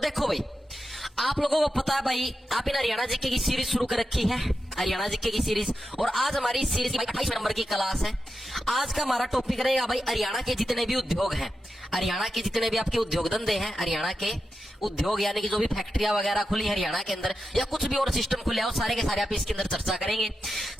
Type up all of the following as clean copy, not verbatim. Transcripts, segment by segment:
देखो भाई, आप लोगों को पता है भाई, आप इन हरियाणा जीके की सीरीज शुरू कर रखी है, हरियाणा जीके की सीरीज। और आज हमारी सीरीज की 28 नंबर की क्लास है। आज का हमारा टॉपिक रहेगा भाई हरियाणा के जितने भी उद्योग हैं, हरियाणा के जितने भी आपके उद्योग धंधे हैं, हरियाणा के उद्योग यानी कि जो भी फैक्ट्रियां वगैरह खुली हरियाणा के अंदर या कुछ भी और सिस्टम खुले हो, सारे के सारे आप इसके अंदर चर्चा करेंगे।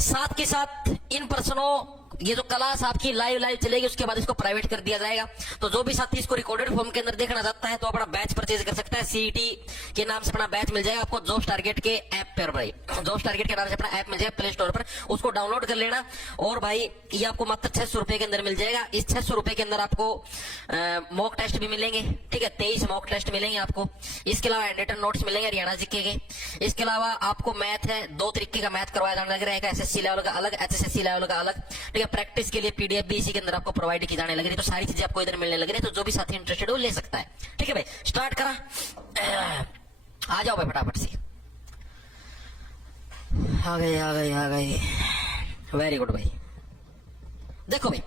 साथ के साथ इन पर्सनों ये जो क्लास आपकी लाइव चलेगी, उसके बाद इसको प्राइवेट कर दिया जाएगा। तो जो भी साथी इसको रिकॉर्डेड फॉर्म के अंदर देखना चाहता है तो अपना बैच परचेज कर सकता है। सीईटी के नाम से अपना बैच मिल जाएगा आपको जॉब्स टारगेट के ऐप पर भाई, जॉब्स टारगेट के नाम से अपना ऐप मिल जाएगा प्ले स्टोर पर, उसको डाउनलोड कर लेना। और भाई ये आपको मात्र 600 रुपए के अंदर मिल जाएगा। इस 600 रुपए के अंदर आपको मॉक टेस्ट भी मिलेंगे, ठीक है, 23 मॉक टेस्ट मिलेंगे आपको। इसके अलावा रिटन नोट्स मिलेंगे हरियाणा जीके के। इसके अलावा आपको मैथ है, 2 तरीके का मैथ करवाया जाने लग रहा है, एसएससी लेवल का अलग, एचएसएससी लेवल का अलग, ठीक है। प्रैक्टिस के लिए पीडीएफ भी इसी के अंदर आपको प्रोवाइड की जाने लग रही है। तो सारी चीजें आपको इधर मिलने लग रही है। तो जो भी साथी इंटरेस्टेड हो ले सकता है, ठीक है भाई। स्टार्ट करा, आ जाओ भाई फटाफट से। आ गई। वेरी गुड भाई। देखो भाई,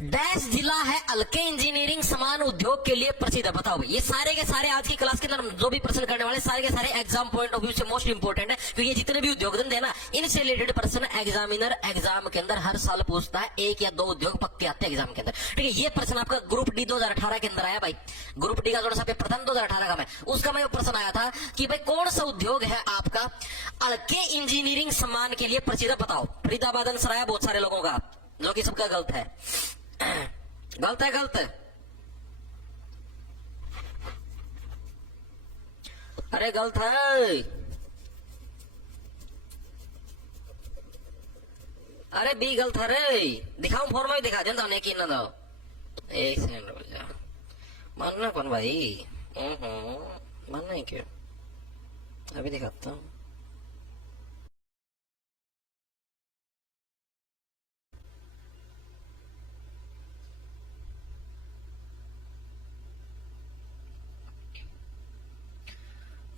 डैश जिला है हल्के इंजीनियरिंग समान उद्योग के लिए प्रसिद्ध है। बताओ भाई, ये सारे के सारे आज की क्लास के अंदर जो भी प्रश्न करने वाले सारे के सारे एग्जाम पॉइंट ऑफ व्यू से मोस्ट इंपोर्टेंट है, क्योंकि ये जितने भी उद्योग धंधे हैं ना, इनसे रिलेटेड प्रश्न एग्जामिनर एग्जाम के अंदर हर साल पूछता है। 1 या 2 उद्योग पक्के आते हैं एग्जाम के अंदर, ठीक है। ये प्रश्न आपका ग्रुप डी 2018 के अंदर आया भाई। ग्रुप डी का थोड़ा सा पेपर था 2018 का में, उसका में प्रश्न आया था कि भाई कौन सा उद्योग है आपका हल्के इंजीनियरिंग सम्मान के लिए प्रसिद्ध, बताओ। फरीदाबाद आंसर आया बहुत सारे लोगों का, जो कि सबका गलत है। गलत है। अरे गलत है, अरे बी गलत है रे। दिखाऊं फॉर्म में दिखा देता हूं कि ना दो। एक सेकंड रुक जा, मानना कौन भाई? मानना है क्यों? अभी दिखाता हूं।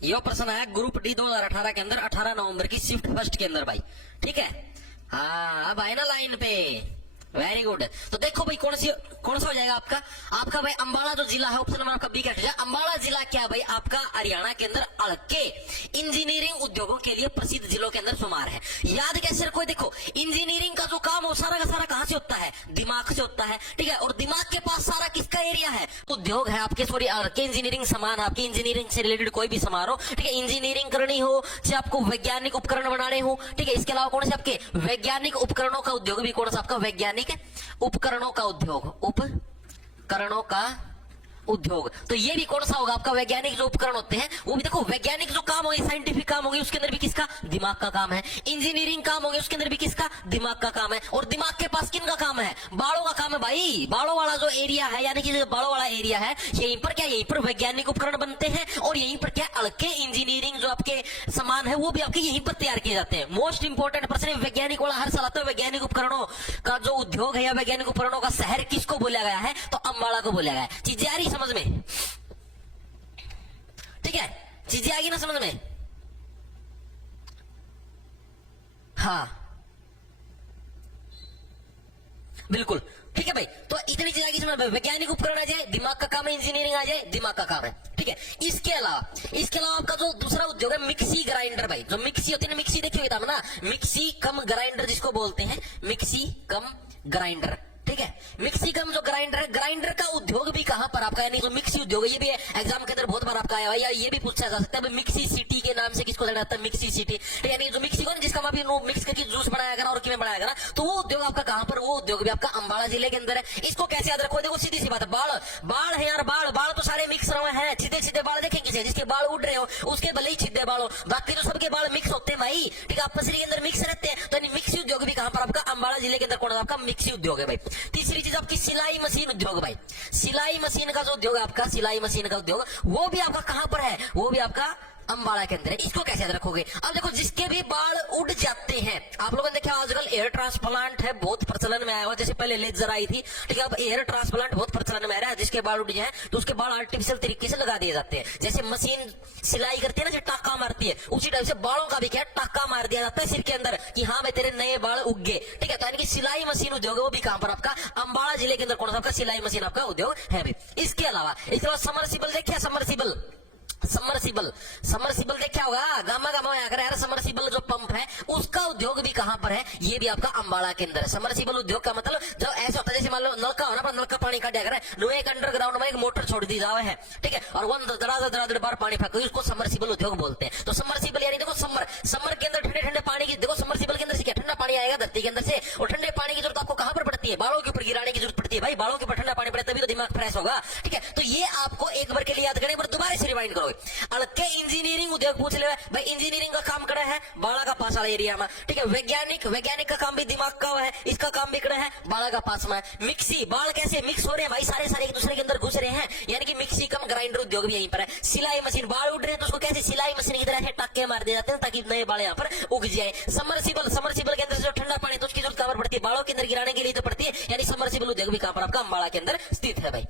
यह प्रश्न आया ग्रुप डी 2018 के अंदर 18 नवंबर की शिफ्ट फर्स्ट के अंदर भाई, ठीक है। हाँ अब आए ना लाइन पे, वेरी गुड। तो देखो भाई कौन सा हो जाएगा आपका भाई अम्बाला जो जिला है, ऑप्शन नंबर आपका बी का है। अम्बाला जिला क्या भाई आपका हरियाणा के अंदर हल्के इंजीनियरिंग उद्योगों के लिए प्रसिद्ध जिलों के अंदर शुमार है। याद कैसे रखो, देखो इंजीनियरिंग का जो काम हो सारा का सारा कहां से होता है? दिमाग से होता है, ठीक है। और दिमाग के पास सारा किसका एरिया है? उद्योग है आपके, सॉरी हल्के इंजीनियरिंग सामान, आपकी इंजीनियरिंग से रिलेटेड कोई भी सामान हो, ठीक है। इंजीनियरिंग करनी हो, चाहे आपको वैज्ञानिक उपकरण बनाने हो, ठीक है। इसके अलावा कौन से आपके वैज्ञानिक उपकरणों का उद्योग भी कौन सा आपका वैज्ञानिक उपकरणों का उद्योग, उपकरणों का उद्योग। तो ये भी कौन सा होगा आपका? वैज्ञानिक जो उपकरण होते हैं वो भी देखो, वैज्ञानिक जो काम होंगे, साइंटिफिक काम होंगे, उसके अंदर भी किसका? दिमाग का काम है। इंजीनियरिंग काम होंगे, उसके अंदर भी किसका? दिमाग का काम है। और दिमाग के पास किन का काम है? बालों का काम है भाई। बालों वाला जो एरिया है, यानी कि बालों वाला एरिया है, यहीं पर क्या, यहीं पर वैज्ञानिक उपकरण बनते हैं। और यहीं पर क्या, हल्के इंजीनियरिंग जो आपके सामान है वो भी आपके यहीं पर तैयार किए जाते हैं। मोस्ट इंपोर्टेंट प्रश्न वैज्ञानिक वाला हर साल आता है। वैज्ञानिक उपकरणों का जो उद्योग है या वैज्ञानिक उपकरणों का शहर किसको बोला गया है? तो अम्बाला को बोला गया है। चीजें आ रही समझ में, ठीक है। चीजें आ गई ना समझ में? हाँ बिल्कुल, ठीक है भाई। तो इतनी चीज आ गई समझ में। वैज्ञानिक उपकरण आ जाए, दिमाग का काम है, इंजीनियरिंग आ जाए, दिमाग का काम है, ठीक है। इसके अलावा आपका जो दूसरा उद्योग है मिक्सी ग्राइंडर भाई। जो मिक्सी होती है ना, मिक्सी देखिए किताब ना, मिक्सी कम ग्राइंडर जिसको बोलते हैं, मिक्सी कम ग्राइंडर, ठीक है। मिक्सी कम जो ग्राइंडर है, ग्राइंडर का उद्योग भी कहां पर आपका, यानी जो मिक्सी उद्योग है, ये भी एग्जाम के अंदर बहुत बार आपका आया है, या ये भी पूछा जा सकता है मिक्सी सिटी के नाम से किसको जाना जाता है? मिक्सी सिटी, यानी जो मिक्सी को जिसका अभी मिक्स करके जूस बनाया गया और किमें बनाया गया, तो वो उद्योग आपका कहां पर? वो उद्योग भी आपका अम्बाला जिले के अंदर है। इसको कैसे याद रखो? देखो सीधी सी बात है, बाल है यार, बाल तो सारे मिक्स रहे हैं। सीधे बाल देखें किसी जिसके बाल उड़ रहे हो उसके भले ही सीधे बाल हो, बाकी तो सबके बाल मिक्स होते हैं भाई, ठीक है। आपस के अंदर मिक्स रहते हैं। तो मिक्सी उद्योग भी कहां पर आपका? अम्बाला जिले के अंदर कौन है आपका? मिक्सी उद्योग है भाई। तीसरी चीज आपकी सिलाई मशीन उद्योग भाई। सिलाई मशीन का जो उद्योग है आपका, सिलाई मशीन का उद्योग, वो भी आपका कहां पर है? वो भी आपका अंबाला के अंदर है। इसको कैसे याद रखोगे? अब देखो, जिसके भी बाल उड़ जाते हैं, आप लोगों ने देखा आजकल एयर ट्रांसप्लांट है, बहुत प्रचलन में आया हुआ। जैसे पहले लेजर आई थी, ठीक है, अब एयर ट्रांसप्लांट बहुत प्रचलन में आ रहा है। जिसके बाल उड़ जाए तो उसके बाल आर्टिफिशियल तरीके से लगा दिए जाते हैं। जैसे मशीन सिलाई करती है ना, जो टाका मारती है, उसी टाइप से बालों का भी क्या टाका मार दिया जाता है सिर के अंदर कि हाँ भाई तेरे नए बाल उग गए, ठीक है। तो यानी कि सिलाई मशीन उद्योग है, वो भी कहां पर आपका अंबाला जिले के अंदर कौन सा आपका सिलाई मशीन आपका उद्योग है भाई। इसके अलावा समरसिबल देखिए, समरसिबल देखा होगा, गामा गामा यार यार, समरसिबल जो पंप है उसका उद्योग भी कहां पर है? ये भी आपका अंबाला के अंदर है। समरसिबल उद्योग का मतलब जब ऐसा होता है, जैसे मान लो नलका हो ना, नलका पानी काट दिया नो, एक अंडरग्राउंड में एक मोटर छोड़ दी जावे है, ठीक है, और वन दराज बार पानी फेंको, उसको समरसिबल उद्योग बोलते हैं। तो समरसिबल यानी देखो, समर के अंदर ठंडे ठंडे पानी की, देखो समरसिबल के अंदर से क्या ठंडा पानी आएगा धरती के अंदर से, और ठंडे पानी की जरूरत आपको कहां पर पड़ती है? बालों के ऊपर गिराने की जरूरत पड़ती है भाई। बालों के ऊपर ठंडा पानी पड़े तभी तो दिमाग फ्रेश होगा, ठीक है। तो ये आपको एक बार के लिए याद करने पर दोबारा से रिवाइंड करोगे। अलग इंजीनियरिंग उद्योग पूछ ले भाई, इंजीनियरिंग का काम कड़ा है बाला का पास वाला एरिया में, ठीक है। वैज्ञानिक का काम भी दिमाग का है, इसका काम भी कड़ा है बाला का पास में। मिक्सी, बाल कैसे मिक्स हो रहे हैं भाई, सारे एक दूसरे के अंदर घुस रहे हैं, यानी कि मिक्सी कम ग्राइंडर उद्योग भी यहीं पर है। सिलाई मशीन, बाल उड़ रहे हैं तो उसको कैसे सिलाई मशीन की तरह टाके मार दिए जाते हैं ताकि नए बाल यहाँ पर उग जाए। समरसिबल के अंदर से जो ठंडा पानी तो उसकी जरूरत कहां पर पड़ती है? बालों के अंदर गिराने के लिए तो पड़ती है, यानी समरसिबल उद्योग भी कहां पर आपका अंबाला के अंदर स्थित है भाई।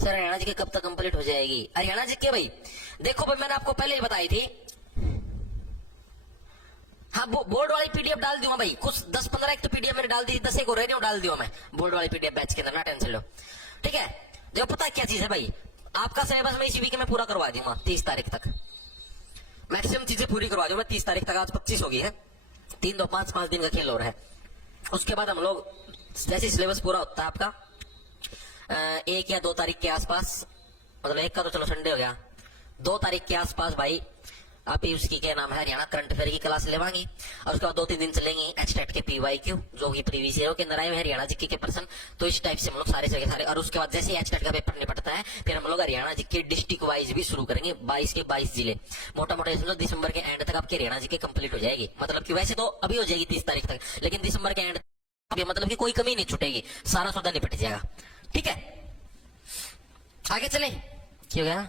सर हरियाणा जी के कब तक कंप्लीट हो जाएगी? हरियाणा जी के भाई देखो भाई, मैंने आपको पहले ही बताई थी, हाँ बोर्ड वाली पीडीएफ डाल दूंगा भाई, कुछ 10-15 एक तो पीडीएफ मैंने डाल दी थी, 10 एक और डाल दिया मैं बोर्ड वाली पीडीएफ बैच के अंदर, ना टेंशन लो, ठीक है। जो पता है क्या चीज है भाई, आपका सिलेबस मैं इसी वीक में पूरा करवा दूंगा 30 तारीख तक, मैक्सिमम चीजें पूरी करवा दूंगा 30 तारीख तक। आज 25 हो गई है, 3-2-5 दिन का खेल हो रहा है। उसके बाद हम लोग जैसे सिलेबस पूरा होता है आपका 1 या 2 तारीख के आसपास, मतलब 1 का तो चलो संडे हो गया, 2 तारीख के आसपास भाई आप उसकी क्या नाम है, हरियाणा करंट अफेयर की क्लास लेवाएंगे, और उसके बाद 2-3 दिन चलेंगे एचटेट के PYQ जो कि प्रीवियस ईयर के अंदर आए हुए हरियाणा जीके के पर्सन। तो इस टाइप से हम लोग सारे, और उसके बाद जैसे एचटेट का पेपर निपटता है फिर हम लोग हरियाणा जीके डिस्ट्रिक्ट वाइज भी शुरू करेंगे। 22 के 22 जिले, मोटा मोटा दिसंबर के एंड तक आपके हरियाणा जीके कंप्लीट हो जाएगी। मतलब कि वैसे तो अभी हो जाएगी 30 तारीख तक, लेकिन दिसंबर के एंड मतलब कि कोई कमी नहीं छूटेगी, सारा सौदा निपट जाएगा, ठीक है। आगे चले, क्या हो गया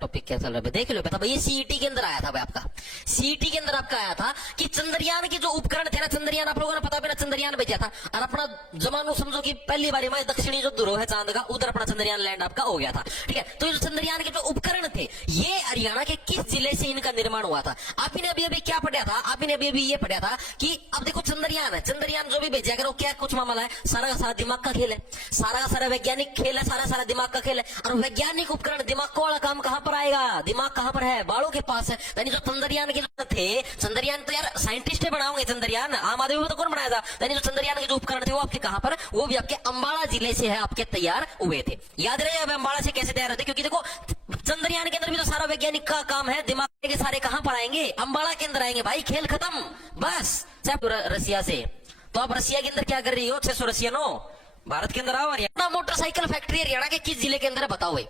टॉपिक क्या चल रहा है देख लो बेटा भाई। ये सीईटी के अंदर आया था भाई, आपका सीईटी के अंदर आपका आया था कि चंद्रयान के जो उपकरण थे ना, चंद्रयान आप लोगों ने पता है चंद्रयान भेजा था, और अपना जमानो समझो कि पहली बारी में दक्षिणी जो ध्रुव है चांद का, उधर अपना चंद्रयान लैंड आपका हो गया था, ठीक है। तो ये चंद्रयान के जो उपकरण थे, ये हरियाणा के किस जिले से इनका निर्माण हुआ था? आपने अभी क्या पढ़ा था? आपने अभी ये पढ़ा था कि अब देखो चंद्रयान है, चंद्रयान जो भी भेजा करो क्या कुछ मामला है, सारा का सारा दिमाग का खेल है, सारा का सारा वैज्ञानिक खेल है, सारा दिमाग का खेल है। और वैज्ञानिक उपकरण दिमाग को वाला काम कहां पर आएगा? दिमाग कहां पर है? बालों के पास है। यानी जो चंद्रयान के जो थे, चंद्रयान तो यार साइंटिस्ट बनाओगे, चंद्रयान आम आदमी तो कौन बनाया था? यानी जो चंद्रयान के जो उपकरण थे वो आपके कहां पर? वो भी आपके अंबाला जिले से है, आपके तैयार हुए थे। याद रहे अब अंबाला से कैसे तैयार होते, क्योंकि देखो चंद्रयान के अंदर भी तो सारा वैज्ञानिक का काम है, दिमाग के सारे कहां पर आएंगे? अंबाला के अंदर आएंगे भाई, खेल खत्म बस। रसिया से तो आप रसिया के अंदर क्या कर रही हो? 600 रसियनो भारत के अंदर आओ। हरियाणा मोटरसाइकिल फैक्ट्री हरियाणा के किस जिले के अंदर है बताओ भाई?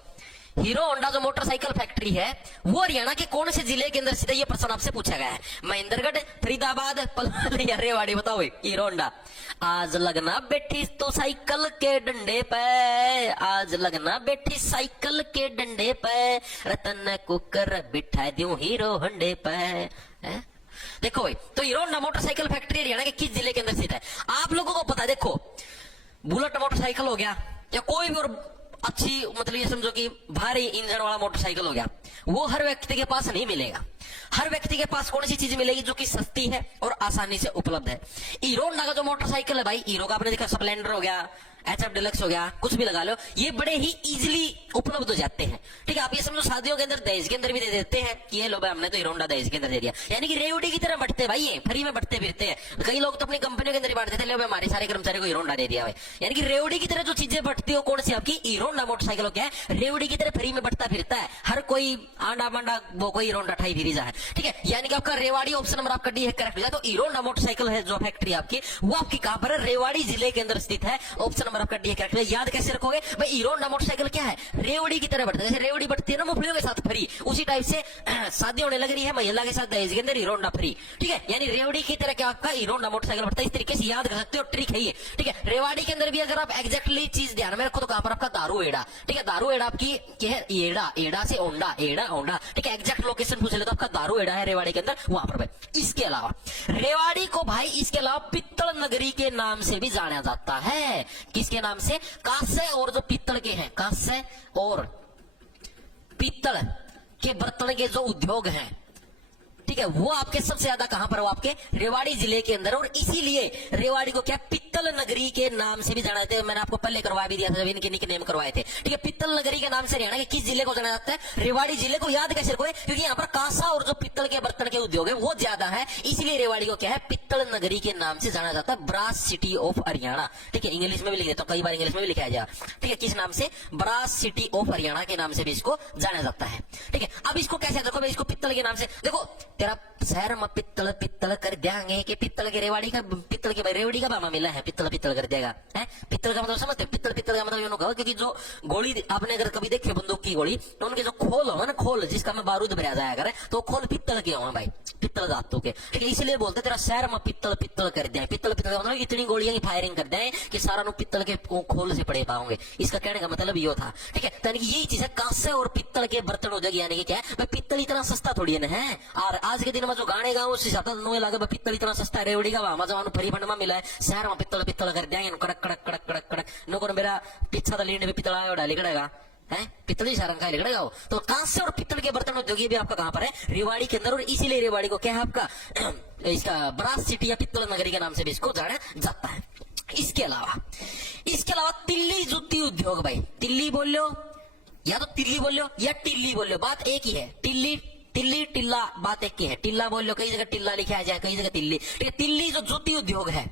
हीरो होंडा जो मोटरसाइकिल फैक्ट्री है वो हरियाणा के कौन से जिले के अंदर स्थित है? ये प्रश्न आपसे पूछा गया है। महेंद्रगढ़, फरीदाबाद, पलवल या रेवाड़ी? बताओ भाई। Hero Honda. आज लगना बैठी तो साइकिल के डंडे पे, आज लगना बैठी साइकिल के डंडे पे, रतन कुकर बिठा दूं हीरो होंडे पे। देखो भाई, तो hero Honda motorcycle factory Haryana के किस जिले के अंदर स्थित है? आप लोगों को पता है, देखो बुलेट मोटरसाइकिल हो गया या कोई भी और अच्छी, मतलब ये समझो कि भारी इंजन वाला मोटरसाइकिल हो गया, वो हर व्यक्ति के पास नहीं मिलेगा। हर व्यक्ति के पास कौन सी चीज मिलेगी? जो कि सस्ती है और आसानी से उपलब्ध है। हीरो होंडा का जो मोटरसाइकिल है भाई, हीरो का आपने देखा स्प्लेंडर हो गया, HF डिलक्स हो गया, कुछ भी लगा लो, ये बड़े ही इजीली उपलब्ध हो जाते हैं, ठीक है। आप ये समझो शादियों के अंदर दहेज के अंदर भी दे देते हैं कि ये लो भाई हमने तो हीरो होंडा दहेज के अंदर दे दिया, यानी कि रेवड़ी की तरह बढ़ते भाई, ये फ्री में बढ़ते फिरते हैं। कई लोग तो अपनी कंपनियों के अंदर ही बांटते थे, ले भाई हमारे सारे कर्मचारी को हीरो होंडा दे दिया भाई, यानी कि रेवड़ी की तरह जो चीजें बढ़ती हो कौन सी आपकी? हीरो होंडा मोटरसाइकिल हो, क्या है रेवड़ी की तरह फ्री में बढ़ता फिरता है, हर कोई आंडा मांडा वो कोई हीरो होंडा ठाई फिरी जा है, ठीक है। यानी कि आपका रेवाड़ी ऑप्शन नंबर आपका डी है करेक्ट हो जाए। तो हीरो होंडा मोटरसाइकिल है जो फैक्ट्री आपकी, वो आपकी कहां पर है? रेवाड़ी जिले के अंदर स्थित है। ऑप्शन नंबर आपका डी करेक्ट है। याद कैसे रखोगे भाई, हीरो होंडा मोटरसाइकिल क्या है, रेवड़ी की तरह बढ़ता है, जैसे रेवड़ी बढ़ती है ना मूंगफलियों के साथ फ्री, उसी टाइप से शादी होने लग रही है महिला के साथ दहेज के अंदर हीरो होंडा फ्री, ठीक है। यानी रेवड़ी की तरह क्या आपका हीरो होंडा मोटरसाइकिल बढ़ता है। इस तरीके से याद कर सकते हो, ट्रिक है ये, ठीक है। रेवाड़ी के अंदर भी अगर आप एग्जैक्टली चीज ध्यान में रखो तो कहां पर आपका दारू एड़ा, ठीक है। दारू एड़ा आपकी क्या है, एड़ा, एड़ा से ओंडा, एड़ा ओंडा, ठीक है। एग्जैक्ट लोकेशन पूछ ले तो आपका दारू एड़ा है रेवाड़ी के अंदर, वहां पर भाई। इसके अलावा रेवाड़ी को भाई इसके अलावा पित्तल नगरी के नाम से भी जाना जाता है। किसके नाम से, कांस्य और जो पित्तल के हैं, कांस्य और पित्तल के बर्तन के जो उद्योग हैं, ठीक है, वो आपके सबसे ज्यादा कहां पर, वो आपके रेवाड़ी जिले के अंदर। और इसीलिए रेवाड़ी को क्या पित्तल नगरी के नाम से भी जाना जाता है। मैंने आपको पहले करवा भी दिया था जब इनके निकनेम करवाए थे, ठीक है। पित्तल नगरी के नाम से हरियाणा के किस जिले को जाना जाता है, रेवाड़ी जिले को। याद कैसे रखोगे, क्योंकि यहाँ पर कांसा और जो पित्तल के बर्तन के उद्योग है वो ज्यादा है, इसलिए रेवाड़ी को क्या है, पित्तल नगरी के नाम से जाना जाता है। ब्रास सिटी ऑफ हरियाणा, ठीक है। इंग्लिश में भी लिख देता हूँ, कई बार इंग्लिश में भी लिखा जाए, ठीक है। किस नाम से, ब्रास सिटी ऑफ हरियाणा के नाम से भी इसको जाना जाता है, ठीक है। अब इसको कैसे देखो भाई, इसको पित्तल के नाम से देखो, तेरा शहर में पित्तल पित्तल कर देंगे कि पित्तल के रेवाड़ी का, पित्तल के रेवड़ी का बामा मिला है, पित्तल पित्तल कर देगा है। पित्तल का मतलब समझते, पित्तल पित्तल का मतलब कहो, क्योंकि जो गोली आपने अगर कभी देखी बंदूक की गोली, तो उनके जो खोल हो ना, खोल जिसका में बारूद भरा जाया करे, तो खोल पित्तल के हो भाई, पित्तल धातु के, ठीक है। इसलिए बोलते तेरा शहर में पित्तल पित्तल कर दे। पित्तल पित्तल का मतलब इतनी गोलियां की फायरिंग कर दें कि सारा नु पित्तल के खोल से पड़े पाओगे, इसका कहने का मतलब ये था, ठीक है। तो यही चीज है, कांस्य और पित्तल के बर्तन उद्योग, यानी कि क्या है भाई, पित्तल इतना सस्ता थोड़ी है। और आज के दिन में जो गाने गाओ उससे ज्यादा नो लगे पित्तल इतना सस्ता है, रेवड़ी का वहां जवान फरी फंड में मिला है, शहर में पित्तल पित्तल कर देंगे, कड़क कड़क कड़क कड़क कड़क नो मेरा पीछा तो लीड में पित्तल आया डाली कड़ेगा है, पित्तली सारंग का लिखड़ेगा। तो कांस्य और पित्तल के बर्तन उद्योग भी आपका कहां पर है, रेवाड़ी के अंदर। और इसीलिए रेवाड़ी को क्या है आपका इसका ब्रास सिटी या पित्तल नगरी के नाम से भी इसको जाना जाता है। इसके अलावा तिल्ली जुत्ती उद्योग भाई, तिल्ली बोल लो या तो तिल्ली बोल लो या टिल्ली बोल लो, बात एक ही है। टिल्ली तिल्ली टिल्ला बात एक ही है। टिल्ला बोल लो, कई जगह टिल्ला लिखा जाए, कई जगह तिल्ली, ठीक है। तिल्ली जो जुत्ती उद्योग है,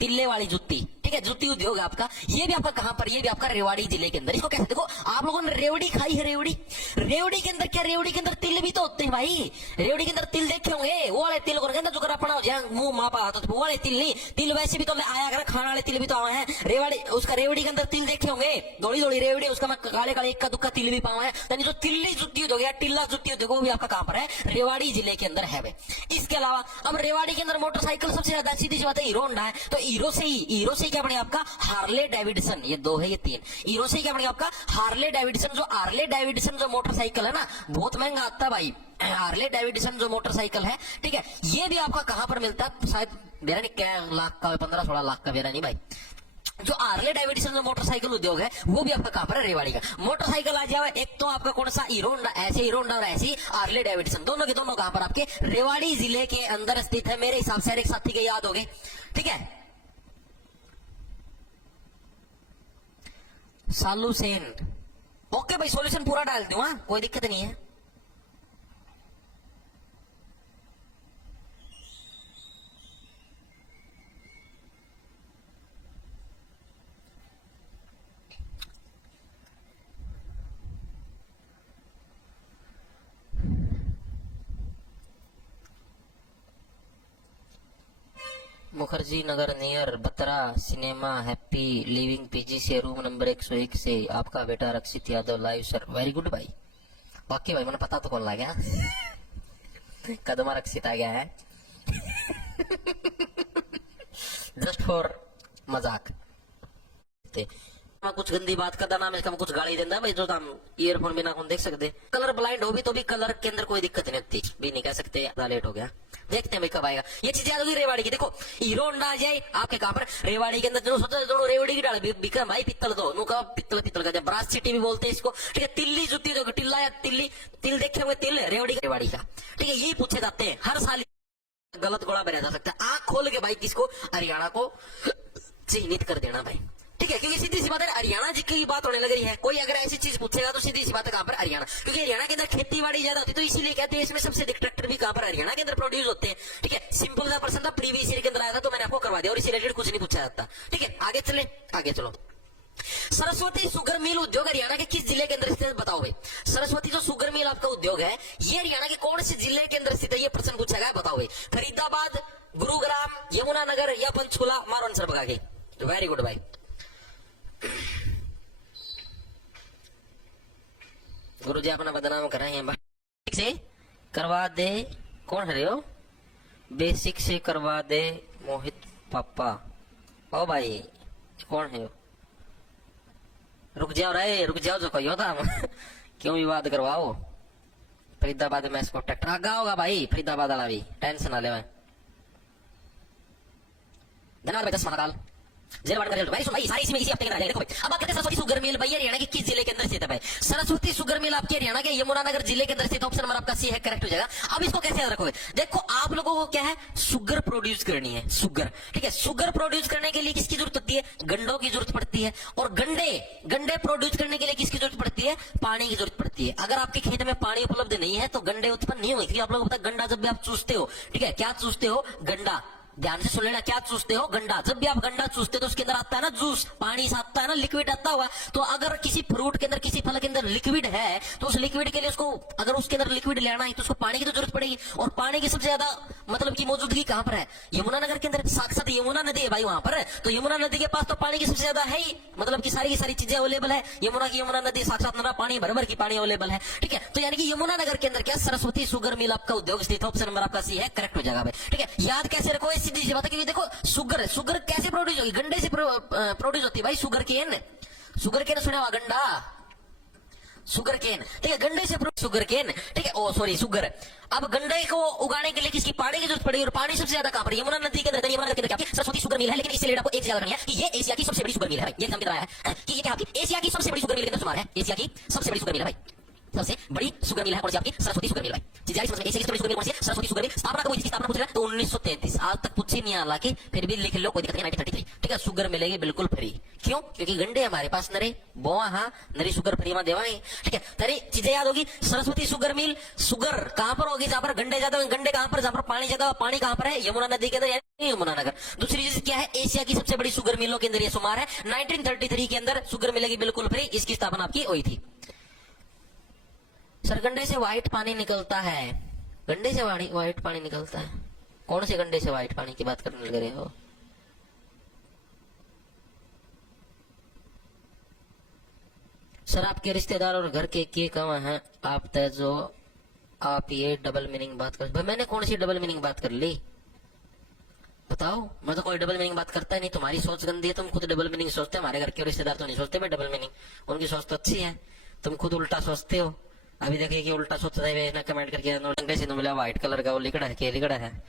तिल्ले वाली जुत्ती, ठीक है, जुत्ती उद्योग है आपका, ये भी आपका कहां पर, ये भी आपका रेवाड़ी जिले के अंदर। इसको कैसे देखो, आप लोगों ने रेवड़ी खाई है, रेवड़ी, रेवड़ी के अंदर क्या, रेवड़ी के अंदर तिल भी तो होते हैं भाई। रेवड़ी के अंदर तिल देखे होंगे, वो वाले तिल को कहते जो अपना हो जाए मुंह मापा तो वो वाले तिल नहीं, तिल वैसे भी तो आया कर, खाने वाले तिल भी तो आए हैं। रेवाड़ी उसका रेवड़ी के अंदर तिल देखे होंगे, दौड़ी दौड़ी रेवड़ी, उसका मैं काले काले इक्का दुक्का तिल भी पाऊं है। यानी जो तिल्ली जुत्ती उद्योग या टिल्ला जुत्ती उद्योग वो भी आपका कहां पर है, रेवाड़ी जिले के अंदर है। इसके अलावा अब रेवाड़ी के अंदर मोटरसाइकिल सबसे ज्यादा, सीधी सी बात है, हीरो होंडा है। तो हीरो से ही क्या बनेगा आपका, हार्ले डेविडसन, ये दो है, ये तीन। हीरो से क्या बनेगा आपका, हार्ले डेविडसन। जो हार्ले डेविडसन जो मोटरसाइकिल है ना, बहुत महंगा आता है भाई, हार्ले डेविडसन जो मोटरसाइकिल है, ठीक है। ये भी आपका कहां पर मिलता है, शायद मेरा नहीं, क्या लाख का, 15-16 लाख का मेरा नहीं भाई। जो हार्ले डेविडसन जो मोटरसाइकिल उद्योग है वो भी आपका कहां पर है, रेवाड़ी का। मोटरसाइकिल आ जाए, एक तो आपका कौन सा, हीरो होंडा, ऐसे हीरो होंडा और ऐसी हार्ले डेविडसन, दोनों के दोनों कहां पर आपके रेवाड़ी जिले के अंदर स्थित है। मेरे हिसाब से एक साथी के याद हो गए, ठीक है। सालू सेन, ओके भाई, सॉल्यूशन पूरा डाल दूं, हाँ कोई दिक्कत नहीं है। Mukherjee Nagar near Batra cinema happy living PG से रूम नंबर 101 से आपका बेटा Rakshit Yadav live sir. Very good भाई, वाकई भाई मैंने पता तो कौन ला गया कदमा रक्षित आ गया है जस्ट फॉर मजाक। कुछ गंदी बात करता ना, मैं कुछ गाली देता भाई, जो हम ईयरफोन बिना कौन देख सकते। कलर ब्लाइंड हो भी तो भी कलर के अंदर कोई दिक्कत नहीं होती, भी नहीं कह सकते, लेट हो गया, देखते हैं भाई कब आएगा। ये चीज याद होगी रेवाड़ी की। देखो हीरो होंडा आ जाए आपके कहां पर, रेवाड़ी के अंदर जो सोचा दोनों रेवड़ी की डाल बिका भाई, पित्तल दो नु का पित्तल पित्तल का, ब्रास सिटी भी बोलते हैं इसको, ठीक है। तिल्ली जुत्ती जो टिल्ला या तिल्ली, तिल देखे हुए तिल रेवड़ी का, रेवाड़ी का, ठीक है। यही पूछे जाते हैं हर साल, गलत घोड़ा बनाया जा सकता है। आंख खोल के भाई किसको, हरियाणा को चिन्हित कर देना भाई, ठीक है। क्योंकि सीधी सी बात है, हरियाणा जी की बात होने लग रही है, कोई अगर ऐसी चीज पूछेगा तो सीधी सी बात है कहां पर, हरियाणा। क्योंकि हरियाणा के अंदर खेती बाड़ी ज्यादा होती है, तो इसीलिए कहते हैं इसमें सबसे अधिक ट्रैक्टर भी कहां पर, हरियाणा के अंदर प्रोड्यूस होते हैं, ठीक है। सिंपल सा पर्सन था, प्रीवियस ईयर के अंदर आया था तो मैंने आपको करवा दिया, और इसी रिलेटेड कुछ नहीं पूछा जाता, ठीक है। आगे चले, आगे चलो। सरस्वती शुगर मिल उद्योग हरियाणा के किस जिले के अंदर स्थित है, बताओ भाई। सरस्वती जो शुगर मिल आपका उद्योग है, ये हरियाणा के कौन से जिले के अंदर स्थित है, ये प्रश्न पूछा गया, बताओ भाई। फरीदाबाद, गुरुग्राम, यमुनानगर या पंचकुला, मारो आंसर बगा के। वेरी गुड भाई, गुरु जी अपना बदनाम कर रहे हैं। बेसिक से करवा दे, कौन है रे हो? बेसिक से करवा दे मोहित पापा। ओ भाई कौन है? रुक जाओ रे, रुक जाओ, जो कोई होता क्यों विवाद करवाओ? फरीदाबाद में इसको ट्रैक्टर आगा होगा भाई, फरीदाबाद वाला भी टेंशन ना ले। धन्यवाद भाई 10 महाकाल जेल वार्ड का भाई। सुन भाई सारी इसी हफ्ते के अंदर देखो भाई। अब बात करते हैं सरस्वती शुगर मिल भाई हरियाणा के किस जिले के अंदर स्थित है भाई? सरस्वती शुगर मिल आपके हरियाणा के यमुनानगर जिले के अंदर स्थित। ऑप्शन नंबर आपका सी है, करेक्ट हो जाएगा। अब इसको कैसे याद रखोगे? देखो आप लोगों को क्या है, शुगर प्रोड्यूस करनी है, शुगर, ठीक है। शुगर प्रोड्यूस करने के लिए किसकी जरूरत होती है? गंडों की जरूरत पड़ती है। और गंडे प्रोड्यूस करने के लिए किसकी जरूरत पड़ती है? पानी की जरूरत पड़ती है। अगर आपके खेत में पानी उपलब्ध नहीं है तो गंडे उत्पन्न नहीं होंगे। आप लोगों को पता है, गंडा जब भी आप चूसते हो, ठीक है, क्या चूसते हो? गंडा। ध्यान से सुन लेना, क्या चूसते हो? गंडा। जब भी आप गंडा चूसते हो तो उसके अंदर आता है ना जूस, पानी से आता है ना, लिक्विड आता हुआ। तो अगर किसी फ्रूट के अंदर, किसी फल के अंदर लिक्विड है तो उस लिक्विड के लिए उसको, अगर उसके अंदर लिक्विड लेना है तो उसको पानी की तो जरूरत पड़ेगी। और पानी की सबसे ज्यादा मतलब की मौजूदगी कहां पर है? यमुनानगर के अंदर। साक्षात यमुना नदी है भाई वहां पर। तो यमुना नदी के पास तो पानी की सबसे ज्यादा है ही, मतलब की सारी चीजें अवेलेबल है। यमुना नदी साक्षात नदी, पानी भर की पानी अवेलेबल है, ठीक है। तो यानी कि यमुनानगर के अंदर क्या सरस्वती शुगर मिल आपका उद्योग स्थित है। ऑप्शन नंबर आपका सी है, करेक्ट हो जाएगा भाई, ठीक है। याद कैसे रखो? सीधी सी बात है कि देखो शुगर कैसे प्रोड्यूस होगी? गंडे से प्रोड्यूस होती है भाई। शुगर केन सुना हुआ? गंडा, शुगर केन, ठीक है, गंडे से शुगर केन, ठीक है। ओ सॉरी, शुगर। अब गंडे को उगाने के लिए किसकी? पानी की जरूरत पड़ेगी। और पानी सबसे ज्यादा कहां पर? यमुना नदी के अंदर। यमुना नदी के अंदर सरस्वती शुगर मिल है। लेकिन इससे रिलेटेड आपको एक ज्यादा करनी है कि ये एशिया की सबसे बड़ी शुगर मिल है। ये एग्जाम में आया है कि ये क्या आपकी एशिया की सबसे बड़ी शुगर मिल के अंदर शुमार है। एशिया की सबसे बड़ी शुगर मिल है भाई, सबसे बड़ी शुगर मिल है कौन सी? आपकी सरस्वती शुगर मिल भाई। एशिया की सबसे बड़ी शुगर मिल कौन सी है? Saraswati sugar mill. स्थापना कब हुई? स्थापना पूछ रहा है तो 1933। आज तक पूछे नहीं, हालांकि फिर भी लिख लो, कोई दिक्कत नहीं। 1933, ठीक है। शुगर मिलेगी बिल्कुल फ्री। क्यों? क्योंकि गंडे हमारे पास नरे बोआ, हाँ नरी शुगर फ्री में देवा, ठीक है। तरी चीजें याद होगी। सरस्वती शुगर मिल, शुगर कहां पर होगी? जहां पर गंडे ज्यादा, गंडे कहां पर? जहां पर पानी ज्यादा। पानी कहां पर है? यमुना नदी के अंदर, यमुनानगर। दूसरी चीज क्या है? एशिया की सबसे बड़ी शुगर मिलों के अंदर ये शुमार है। 1933 के अंदर शुगर मिलेगी बिल्कुल फ्री। इसकी स्थापना आपकी हुई थी। सर गंडे से व्हाइट पानी निकलता है। गंडे से व्हाइट पानी निकलता है? कौन से गंडे से व्हाइट पानी की बात करने लग रहे हो? सर आपके रिश्तेदार और घर के कहाँ हैं? आप तय जो आप ये डबल मीनिंग बात कर भाई। मैंने कौन सी डबल मीनिंग बात कर ली बताओ? मैं तो कोई डबल मीनिंग बात करता ही नहीं। तुम्हारी सोच गंदी है, तुम खुद डबल मीनिंग सोचते। हमारे घर के रिश्तेदार तो नहीं सोचते मैं डबल मीनिंग, उनकी सोच तो अच्छी है। तुम खुद उल्टा सोचते हो। अभी देखिए कि उल्टा सोचता है, कमेंट करके गंदे से मिला व्हाइट कलर का वो लिखड़ा है, क्या लिखड़ा है?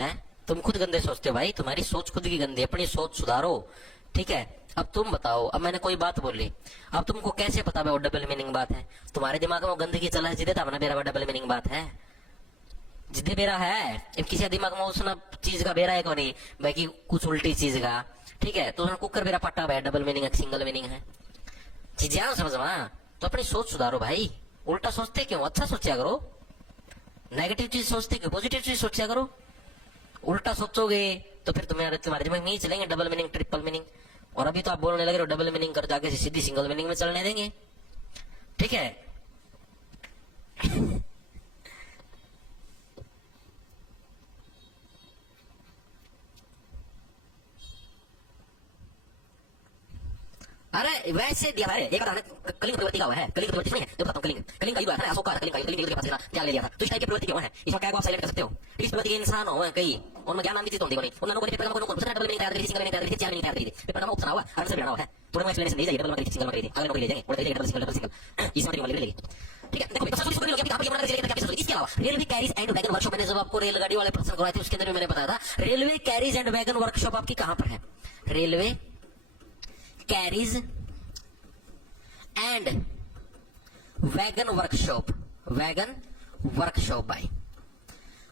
हैं? तुम खुद गंदे सोचते हो भाई, तुम्हारी सोच खुद की गंदी है। अपनी सोच सुधारो, ठीक है। अब तुम बताओ, अब मैंने कोई बात बोली, अब तुमको कैसे पता वो डबल मीनिंग बात है? तुम्हारे दिमाग में वो गंदगी चला है, जिदे था बेरा डबल मीनिंग बात है, जिदे बेरा है। अब किसी दिमाग में उसने चीज का बेरा है कौन नहीं भाई, कुछ उल्टी चीज का, ठीक है। तो कुकर बेरा पट्टा है, डबल मीनिंग है, सिंगल मीनिंग है। चीजें समझ में, तो अपनी सोच सुधारो भाई। उल्टा सोचते क्यों? अच्छा सोचा करो। नेगेटिव चीज सोचते क्यों? पॉजिटिव चीज सोचा करो। उल्टा सोचोगे तो फिर तुम्हारे दिमाग में ही चलेंगे डबल मीनिंग, ट्रिपल मीनिंग। और अभी तो आप बोलने लगे डबल मीनिंग कर जाके सीधी सिंगल मीनिंग में चलने देंगे, ठीक है। अरे वैसे दिया है एक कलिंग प्रवृत्ति का हुआ है। कलिंग प्रवृत्ति नहीं है जो बताता हूँ। कलिंग का युद्ध है, अशोक का कलिंग के पास क्या ले लिया था। तो इस टाइप की प्रवृत्ति क्यों है? इसमें क्या आप साइलेंट कर सकते हो? इस प्रवृत्ति के इंसान हो कई, उनमें क्या नाम की चीज होती है नहीं। उन लोगों ने पेपर में को डबल मीनिंग तैयार करी, सिंगल मीनिंग तैयार करी, चार मीनिंग तैयार करी, पेपर में ऑप्शन हुआ आंसर देना हुआ है। थोड़ा एक्सप्लेनेशन नहीं चाहिए, डबल मीनिंग सिंगल मीनिंग अगले को ले जाएंगे, और डबल सिंगल इस में लेगी, ठीक है। देखो सरस्वती शुगर मिल के आप यमुना जिले के क्या? इसके अलावा railway carriage and wagon workshop, मैंने जब आपको रेलगाड़ी वाले प्रश्न करवाए थे उसके अंदर भी मैंने बताया था, railway carriage and wagon workshop आपकी कहां पर है? Railway carriage and wagon workshop भाई।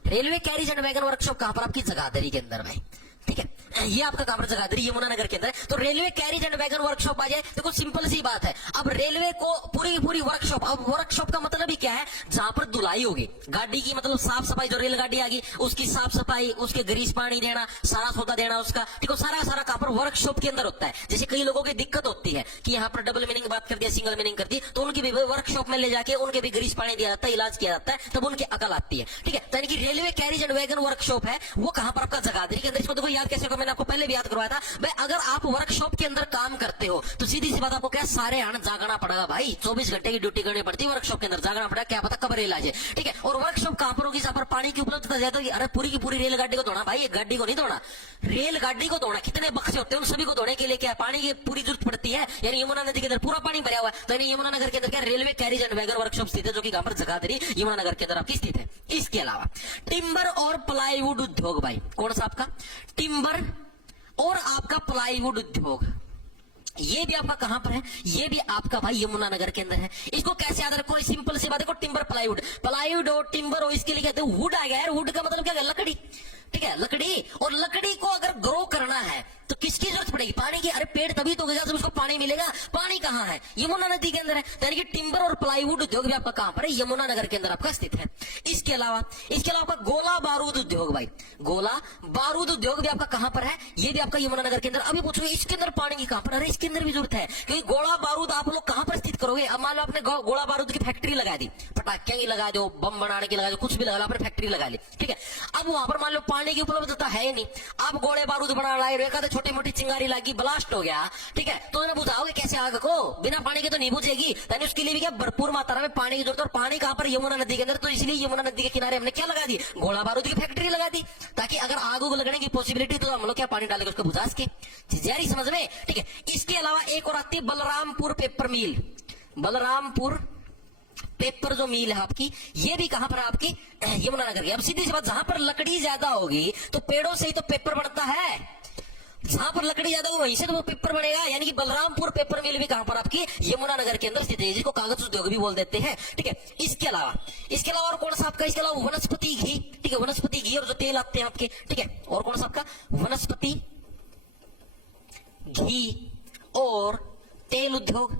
Railway carriage and wagon workshop कहां पर? आपकी जगाधरी के अंदर भाई, ठीक है। ये आपका कहां पर? जगाधरी, यमुनानगर के अंदर। तो railway carriage and wagon workshop आ जाए, देखो सिंपल सी बात है। अब रेलवे को पूरी वर्कशॉप, अब वर्कशॉप का मतलब ही क्या है? जहां पर धुलाई होगी गाड़ी की, मतलब साफ सफाई, जो रेलगाड़ी आ गई उसकी साफ सफाई, उसके ग्रीस पानी देना, सारा सौदा देना उसका, ठीक है। सारा कहां पर? वर्कशॉप के अंदर होता है। जैसे कई लोगों की दिक्कत होती है कि यहाँ पर डबल मीनिंग बात कर दिया, सिंगल मीनिंग कर दी, तो उनकी भी वर्कशॉप में ले जाके उनके भी ग्रीस पानी दिया जाता है, इलाज किया जाता है, तब उनकी अकल आती है, ठीक है। यानी कि railway carriage and wagon workshop है वो कहां पर? आपका जगाधरी के अंदर। इसको देखो याद कैसे होगा, मैंने मैंने आपको पहले भी याद करवाया था भाई, अगर आप वर्कशॉप के अंदर काम करते हो तो सीधी सी बात आपको क्या सारे आना जागना पड़ेगा भाई, 24 घंटे की ड्यूटी करनी पड़ती है वर्कशॉप के अंदर, जागना पड़ेगा, क्या पता कब रेल आ जाए। ठीक है, और वर्कशॉप कहां पर होगी, जहां पर पानी की उपलब्धता ज्यादा होगी। अरे पूरी की पूरी रेलगाड़ी को धोना भाई, एक गाड़ी को नहीं धोना, रेलगाड़ी को धोना। कितने बक्से होते हैं उन सभी को धोने के लिए क्या पानी की पूरी जरूरत पड़ती है। यानी यमुना नदी के अंदर पूरा पानी भरा हुआ है, तो यानी यमुना नगर के अंदर क्या railway carriage and wagon workshop स्थित है, जो कि पर जगाधरी यमुना नगर के अंदर आपकी स्थित है। इसके अलावा टिम्बर और प्लाईवुड उद्योग भाई, कौन सा आपका टिम्बर और आपका प्लाईवुड उद्योग, ये भी आपका कहां पर है, ये भी आपका भाई यमुना नगर के अंदर है। इसको कैसे याद रखो, सिंपल सी बात, देखो टिम्बर प्लाईवुड, प्लाईवुड और टिम्बर और इसके लिए कहते हैं वुड आ गया यार, वुड का मतलब क्या है, लकड़ी। ठीक है, लकड़ी, और लकड़ी को अगर ग्रो करना है तो किसकी जरूरत पड़ेगी, पानी की। अरे पेड़ तभी तो उगेगा जब उसको पानी मिलेगा, पानी कहां है, यमुना नदी के अंदर है। यानी कि टिम्बर और प्लाईवुड उद्योग भी आपका कहां पर है, यमुना नगर के अंदर आपका स्थित है। इसके अलावा आपका गोला बारूद उद्योग भाई, गोला बारूद उद्योग भी आपका कहां पर है, ये भी आपका यमुना नगर के अंदर। अभी पूछोगे इसके अंदर पानी की कहां पर, अरे इसके अंदर भी जरूरत है, क्योंकि गोला बारूद आप लोग कहां पर स्थित करोगे। अब मान लो आपने गोला बारूद की फैक्ट्री लगा दी, पटाखे की लगा दो, बम बनाने की लगा दो, कुछ भी लगा लो, आपने फैक्ट्री लगा ली। ठीक है, अब वहां पर मान लो पानी की उपलब्धता है ही नहीं, आप गोले बारूद बना लाए, रेखा तो छोटी मोटी चिंगारी लगी, ब्लास्ट हो गया। ठीक है, तो उन्हें बुझाओगे कैसे आग को, बिना पानी के तो नहीं बुझेगी। यानी उसके लिए भी क्या भरपूर मात्रा में पानी की जरूरत, और पानी कहां पर, यमुना नदी के अंदर। तो इसलिए यमुना नदी के किनारे हमने क्या लगा दी, गोला बारूद की फैक्ट्री लगा दी, ताकि अगर आग को लगने की पॉसिबिलिटी तो हम लोग क्या पानी डालेंगे उसको बुझा के। जारी समझ में। ठीक है, इसके अलावा एक और आती है बलरामपुर पेपर मिल, बलरामपुर पेपर जो मिल है आपकी, ये भी कहां पर है आपकी, यमुना नगर की। अब सीधी सी बात, जहां पर लकड़ी ज्यादा होगी तो पेड़ों से ही तो पेपर बनता है, जहां पर लकड़ी ज्यादा होगी वहीं से तो वो पेपर बनेगा। यानी कि बलरामपुर पेपर मिल भी कहां पर आपकी, यमुना नगर के अंदर स्थित है, जिसको कागज उद्योग भी बोल देते हैं। ठीक है, इसके अलावा और कौन सा आपका, इसके अलावा वनस्पति घी। ठीक है, वनस्पति घी और जो तेल आते हैं आपके। ठीक है, और कौन सा आपका, वनस्पति घी और तेल उद्योग।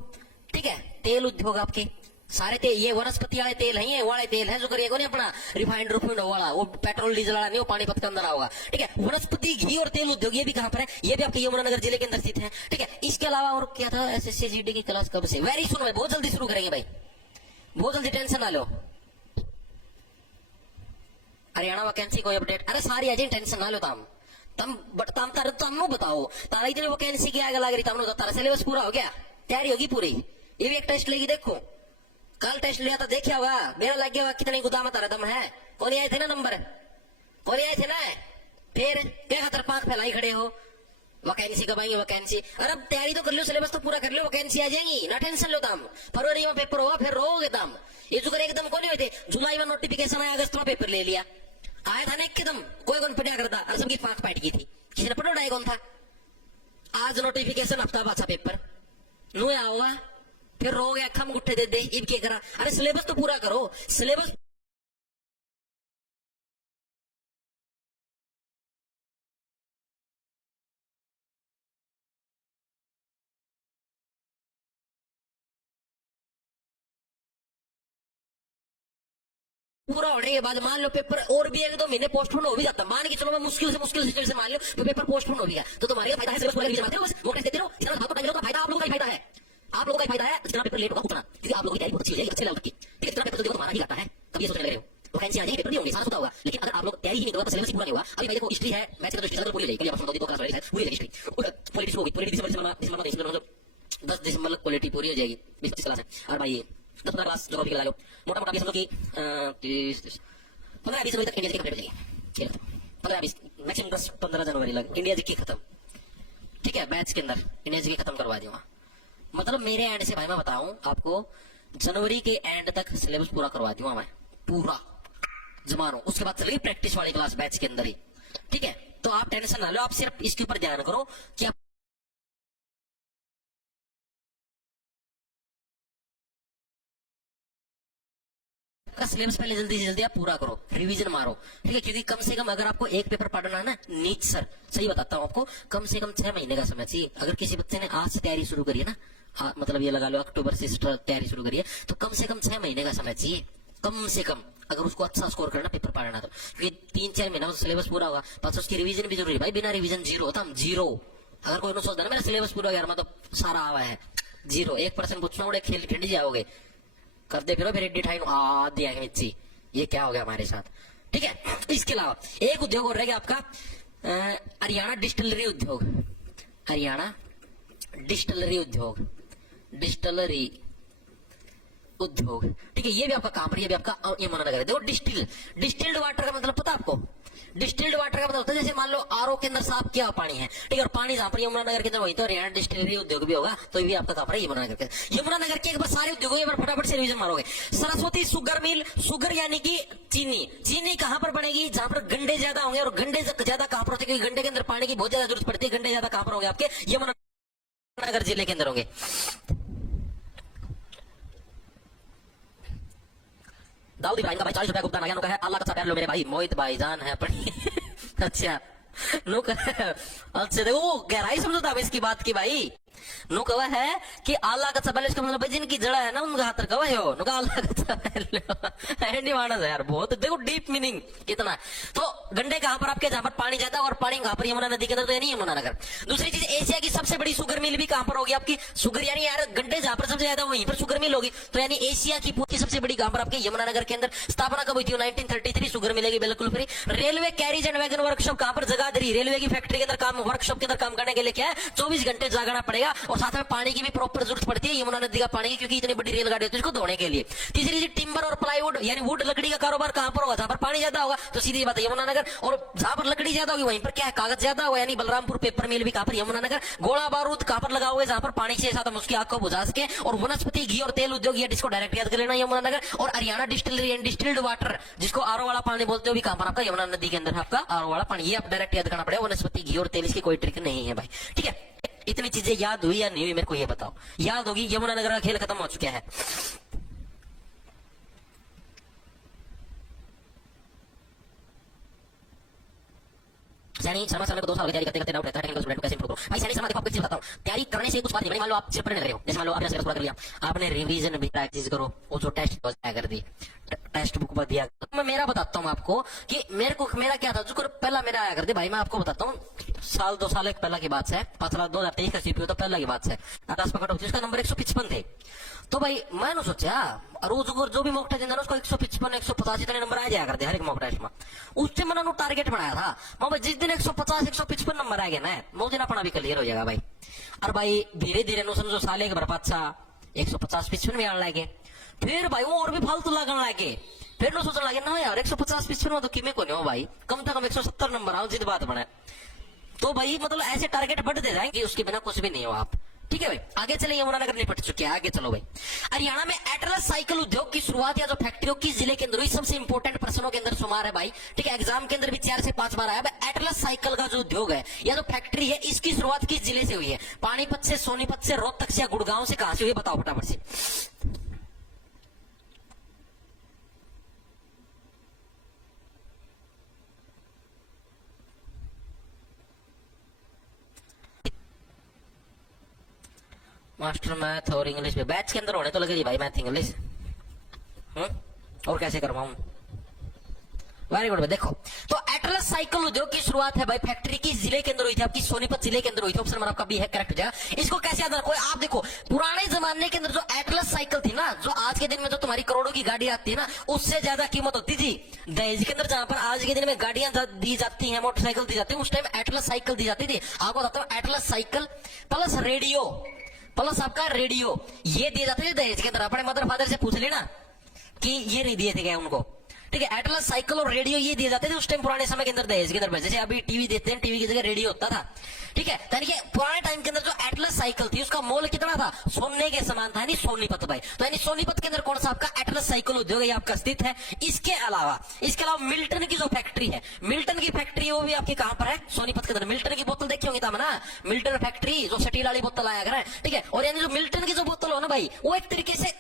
ठीक है, तेल उद्योग आपके सारे तेल, ये वनस्पति वाले तेल है, ये वाले तेल है जो करिएगा नहीं अपना रिफाइंड रूफाइंड वाला, वो पेट्रोल डीजल वाला नहीं, वो पानीपत के अंदर होगा। ठीक है, वनस्पति घी और तेल उद्योग ये भी कहां पर है, ये भी आपके यमुना नगर जिले के अंदर स्थित है। ठीक है, इसके अलावा और क्या था, एसएससी जीडी की क्लास कब से, वेरी सुन भाई, बहुत जल्दी शुरू करेंगे भाई, बहुत जल्दी, टेंशन ना लो। हरियाणा वैकेंसी कोई अपडेट, अरे सारी आ जाए, टेंशन ना लो। तम बताओ तारा इतनी वैकेंसी की आग लग रही, तमने तारा सिलेबस पूरा हो गया, तैयारी होगी पूरी। ये भी एक टेस्ट लेगी, देखो कल टेस्ट लिया था, देखिया होगा मेरा लग गया होगा कितने गोदाम तारा दम है। कौन आए थे ना नंबर, कौन आए थे ना, फिर क्या खतर पांच फैलाई खड़े हो, वैकेंसी कब आएंगे वैकेंसी। अरे अब तैयारी तो कर लो, सिलेबस तो पूरा कर लो, वैकेंसी आ जाएंगी, ना टेंशन लो। तम फरवरी में पेपर होगा, फिर रोगे तम, ये जो एकदम कौन हुए थे, जुलाई में नोटिफिकेशन आया, अगस्त में पेपर ले लिया, आया था ना एकदम, कोई कौन पढ़ा करता, अरे सबकी पांच पाट की थी, किसी ने पढ़ा कौन था। आज नोटिफिकेशन हफ्ता बाचा पेपर नु आओगा, फिर रोगे अखा में गुट्ठे दे दे, इब क्या करा। अरे सिलेबस तो पूरा करो, सिलेबस पूरा होने के बाद मान लो पेपर और भी 1-2 महीने पोस्टपोन हो भी जाता, मान के चलो मैं मुश्किल से मान लो तो पेपर पोस्टपोन हो गया, तो तुम्हारे फायदा है, सिलेबस पूरा रिवीजन मारते रहो, बस वो टेस्ट देते रहो, जितना भाग टाइम लो तो फायदा आप लोगों का ही फायदा है, आप लोगों का ही फायदा है। जितना पेपर लेट होगा उतना, क्योंकि आप लोगों की तैयारी बहुत अच्छी हो जाएगी, अच्छे लेवल तक की। ठीक है, जितना पेपर तो देखो तुम्हारा ही घाटा है, कभी ये सोचने लगे हो वैकेंसी आ जाएगी, पेपर नहीं होंगे, सारा होता होगा, लेकिन अगर आप लोग तैयारी ही नहीं करोगे तो सिलेबस पूरा नहीं हुआ। अभी भाई देखो हिस्ट्री है, मैथ्स का तो हिस्ट्री पूरी हो जाएगी, कल परसों 2 क्लास है पूरी हिस्ट्री, पॉलिटिक्स होगी, पॉलिटिक्स दिसंबर 10 दिसंबर तक पॉलिटी पूरी हो जाएगी, 20-25 क्लास है। और भाई 10-15 क्लास ज्योग्राफी लगा लो, मोटा मोटा समझो कि 15-20 जनवरी तक इंडिया जी कंप्लीट हो जाएगी, 15-20 मैक्सिमम 10-15 जनवरी लग इंडिया जी की खत्म। ठीक है, बैच के अंदर इंडिया जी की खत्म करवा दूंगा, मतलब मेरे एंड से भाई मैं बताऊं आपको, जनवरी के एंड तक सिलेबस पूरा करवा दूंगा मैं, पूरा जमा रहा हूं, उसके बाद चलेगी प्रैक्टिस वाली क्लास बैच के अंदर ही। ठीक है, तो आप टेंशन ना लो, आप सिर्फ इसके ऊपर ध्यान करो कि आप का सिलेबस पहले जल्दी से जल्दी आप पूरा करो, रिवीजन मारो। ठीक है, क्योंकि कम से कम अगर आपको एक पेपर पढ़ना है ना, नीट सर सही बताता हूँ आपको, कम से कम 6 महीने का समय चाहिए। अगर किसी बच्चे ने आज से तैयारी शुरू करी है ना, मतलब ये लगा लो अक्टूबर से तैयारी शुरू करी है, तो कम से कम 6 महीने का समय चाहिए, कम से कम, अगर उसको अच्छा स्कोर करना पेपर पढ़ना तो। क्योंकि 3-4 महीना सिलेबस पूरा होगा, बस उसकी रिवीजन भी जरूरी है भाई, बिना रिवीजन जीरो होता, हम जीरो। अगर कोई सोचता है ना मेरा सिलेबस पूरा हो गया, मतलब सारा आवा है, जीरो, 1% पूछना उड़े खेल खिंड जाओगे, करते फिर एडिट दिया मिर्ची, ये क्या हो गया हमारे साथ। ठीक है, इसके अलावा एक उद्योग और रह गया आपका हरियाणा डिस्टिलरी उद्योग, हरियाणा डिस्टिलरी उद्योग, डिस्टिलरी उद्योग, ठीक है। ये भी आपका कहां पर, ये भी आपका यमुनानगर है। देखो डिस्टिल्ड वाटर का मतलब पता आपको, डिस्टिल्ड वाटर का मतलब होता है जैसे मान लो आरओ के अंदर साफ किया पानी है, ठीक है, और पानी जहां पर यमुनानगर के अंदर वही तो हरियाणा डिस्टिलरी उद्योग भी होगा, तो ये भी आपका कहां पर है, यमुनानगर के। यमुनानगर के एक बार सारे उद्योगों एक बार फटाफट से रिवीजन मारोगे। सरस्वती शुगर मिल, शुगर यानी कि चीनी, चीनी कहां पर बनेगी, जहां पर गंडे ज्यादा होंगे, और गंडे ज्यादा कहां पर होते हैं, क्योंकि गंडे के अंदर पानी की बहुत ज्यादा जरूरत पड़ती है। गंडे ज्यादा कहां पर होंगे आपके, यमुनानगर जिले के अंदर होंगे। दाऊद इब्राहिम का भाई 40 रुपया भुगतान आ गया, है अल्लाह का प्यार लो मेरे भाई, मोहित भाईजान है अपनी अच्छा नो अच्छा देखो गहराई समझो था इसकी बात की भाई। नु कवा है कि अल्लाह का सबल, इसका मतलब भाई जिनकी जड़ा है ना उनका हाथ कवा हो, नुका अल्लाह का सबल एंडी मानस है यार, बहुत देखो डीप मीनिंग कितना। तो गंडे कहां पर आपके, जहां पर पानी जाता है, और पानी कहां पर, यमुना नदी के अंदर, तो यानी यमुनानगर। दूसरी चीज, एशिया की सबसे बड़ी शुगर मिल भी कहां पर होगी आपकी, शुगर यानी यार गंडे जहां पर सबसे ज्यादा वहीं पर शुगर मिल होगी, तो यानी एशिया की पूरी सबसे बड़ी कहां पर आपके, यमुनानगर के अंदर। स्थापना कब हुई थी, 1933, शुगर मिलेगी बिल्कुल free. Railway carriage and wagon workshop कहां पर, जगाधरी, रेलवे की फैक्ट्री के अंदर काम, वर्कशॉप के अंदर काम करने के लिए क्या है, 24 घंटे जागना पड़ेगा, और साथ में पानी की भी प्रॉपर जरूरत पड़ती है यमुना नदी का पानी की, क्योंकि इतनी बड़ी रेलगाड़ी होती है इसको धोने के लिए। तीसरी चीज, टिम्बर और प्लाईवुड यानी वुड लकड़ी का कारोबार कहां पर होगा, जहां पर पानी ज्यादा होगा, तो सीधी बात है यमुनानगर। और जहां पर लकड़ी ज्यादा होगी वहीं पर क्या है, कागज ज्यादा होगा, यानी बलरामपुर पेपर मिल भी कहां पर, यमुनानगर। गोला बारूद कहां पर लगा हुआ है, जहां पर पानी के साथ हम उसकी आग को बुझा सके। और वनस्पति घी और तेल उद्योग, ये जिसको डायरेक्ट याद कर लेना, यमुनानगर। और Haryana distillery and distilled water, जिसको आरओ वाला पानी बोलते हो, भी कहां पर आपका, यमुना नदी के अंदर आपका आरओ वाला पानी, ये आप डायरेक्ट याद करना पड़ेगा। वनस्पति घी और तेल, इसकी कोई ट्रिक नहीं है भाई, ठीक है। इतनी चीजें याद हुई या नहीं हुई मेरे को ये बताओ, याद होगी। यमुनानगर का खेल खत्म हो चुका है। सैनी शर्मा सर को 2 साल की तैयारी करते करते डाउट रहता है टेक्निकल स्टूडेंट को कैसे इंप्रूव करो। भाई सैनी शर्मा देखो आपको एक चीज बताता हूं, तैयारी करने से कुछ बात नहीं बनी। मान लो आप सिर्फ पढ़ने लग रहे हो, जैसे मान लो आपने सिलेबस पूरा कर लिया, आपने रिवीजन भी प्रैक्टिस करो, वो जो टेस्ट कर दी, टेक्स्ट बुक पर दिया। तो मैं मेरा बताता हूँ आपको कि मेरा क्या था, जो पहला मेरा आया करते भाई, मैं आपको बताता हूँ, साल 2 साल पहला की बात है, 2023 का सीपीयू तो पहला की बात है, 10 पकड़ होती है, उसका नंबर 155 थे। तो भाई मैंने सोचा रोज जो भी मॉक टेस्ट देना उसको 155 150 इतने नंबर आ जाया करते हर एक मॉक टेस्ट में। उससे मैंने टारगेट बनाया था, मैं जिस दिन 150 155 नंबर आ गया ना, वो दिन अपना भी क्लियर हो जाएगा भाई। और भाई धीरे धीरे नो समझो साल एक बार 150 55 में आने लगे, फिर भाई वो और भी फालतू लगने लगे, फिर नो सोचने लगे ना यार 150 55 में तो किमे को नहीं हो भाई, कम से कम 170 नंबर आओ जिद बात बने। तो भाई मतलब ऐसे टारगेट बढ़ते जाएंगे, उसके बिना कुछ भी नहीं हो आप, ठीक है भाई। आगे चले, यमुनानगर निपट चुके हैं, आगे चलो भाई। हरियाणा में एटलस साइकिल उद्योग की शुरुआत या जो फैक्ट्रियों की जिले के अंदर हुई, सबसे इंपोर्टेंट प्रश्नों के अंदर शुमार है भाई, ठीक है। एग्जाम के अंदर भी 4 से 5 बार आया भाई। एटलस साइकिल का जो उद्योग है या जो फैक्ट्री है, इसकी शुरुआत किस जिले से हुई है, पानीपत से, सोनीपत से, रोहतक से, या गुड़गांव से, कहां से हुई, बताओ फटाफट से। मास्टर मैथ और इंग्लिश में बैच के अंदर होने तो लगे जी भाई, मैथ इंग्लिश और कैसे करवाऊं। Very good. देखो तो एटलस साइकिल उद्योग की शुरुआत है भाई फैक्ट्री की जिले के अंदर हुई थी, आपकी सोनीपत जिले के अंदर हुई थी। ऑप्शन नंबर आपका बी है करेक्ट हो जाएगा। इसको कैसे याद रखो आप, देखो पुराने जमाने के अंदर जो एटलस साइकिल थी ना, जो आज के दिन में जो तुम्हारी करोड़ों की गाड़ी आती है ना, उससे ज्यादा कीमत होती थी दहेज के अंदर। जहां पर आज के दिन में गाड़ियां दी जाती है, मोटरसाइकिल दी जाती है, उस टाइम एटलस साइकिल दी जाती थी। आपको बताता हूँ, Atlas cycle plus radio plus आपका रेडियो, ये दिए जाते थे दहेज के अंदर। अपने मदर फादर से पूछ लेना कि ये नहीं दिए थे क्या उनको, ठीक है। एटलस साइकिल और रेडियो ये दिए जाते थे उस टाइम पुराने समय के अंदर दहेज के अंदर। जैसे अभी टीवी देते हैं, टीवी की जगह रेडियो होता था, ठीक है। यानी कि पुराने टाइम के अंदर जो एटलस साइकिल थी उसका मोल कितना था, सोने के समान था, यानी सोनीपत भाई। तो यानी सोनीपत के अंदर कौन सा आपका एटलस साइकिल उद्योग है आपका स्थित है। इसके अलावा मिल्टन की जो फैक्ट्री है, मिल्टन की फैक्ट्री वो भी आपके कहां पर है, सोनीपत के अंदर। मिल्टन की बोतल देखी होंगी ना, मिल्टन फैक्ट्री जो स्टील वाली बोतल आया करे, ठीक है। और यानी जो मिल्टन की जो बोतल हो ना भाई, वो एक तरीके से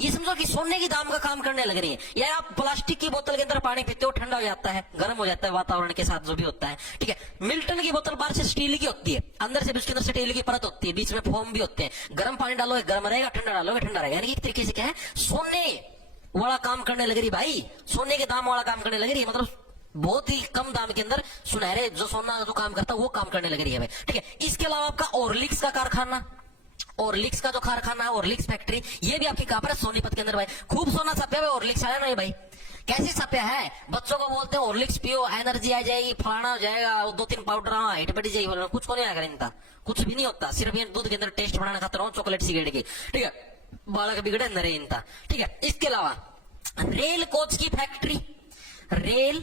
ये समझो कि सोने की दाम का काम करने लग रही है। या आप प्लास्टिक की बोतल के अंदर पानी पीते हो, ठंडा हो जाता है, गर्म हो जाता है वातावरण के साथ जो भी होता है, ठीक है। मिल्टन की बोतल बाहर से स्टील की होती है, अंदर से उसके अंदर स्टील की परत होती है, बीच में फोम भी होते हैं। गर्म पानी डालोगे गर्म रहेगा, ठंडा डालोगे ठंडा रहेगा। यानी एक तरीके से क्या है, सोने वाला काम करने लग रही भाई, सोने के दाम वाला काम करने लग रही है। मतलब बहुत ही कम दाम के अंदर सुनहरे जो सोना जो काम करता है वो काम करने लग रही है भाई, ठीक है। इसके अलावा आपका ऑर्लिक्स का कारखाना, ऑर्लिक्स का जो कारखाना है, ऑर्लिक्स फैक्ट्री, ये भी आपकी कहां पर है, सोनीपत के अंदर भाई। खूब सोना छापा है ऑर्लिक्स आया ना भाई, कैसे छापया है? बच्चों को बोलते हैं हॉर्लिक्स पियो, एनर्जी आ जाएगी, फलाना हो जाएगा, 2-3 पाउडर हाइट बढ़ जाएगी, बोलना कुछ को नहीं आएगा इनका, कुछ भी नहीं होता, सिर्फ ये दूध के अंदर टेस्ट बनाने खाते रहो चॉकलेट सिगरेट की, ठीक है, बालक बिगड़े अंदर है इनका, ठीक है। इसके अलावा रेल कोच की फैक्ट्री, रेल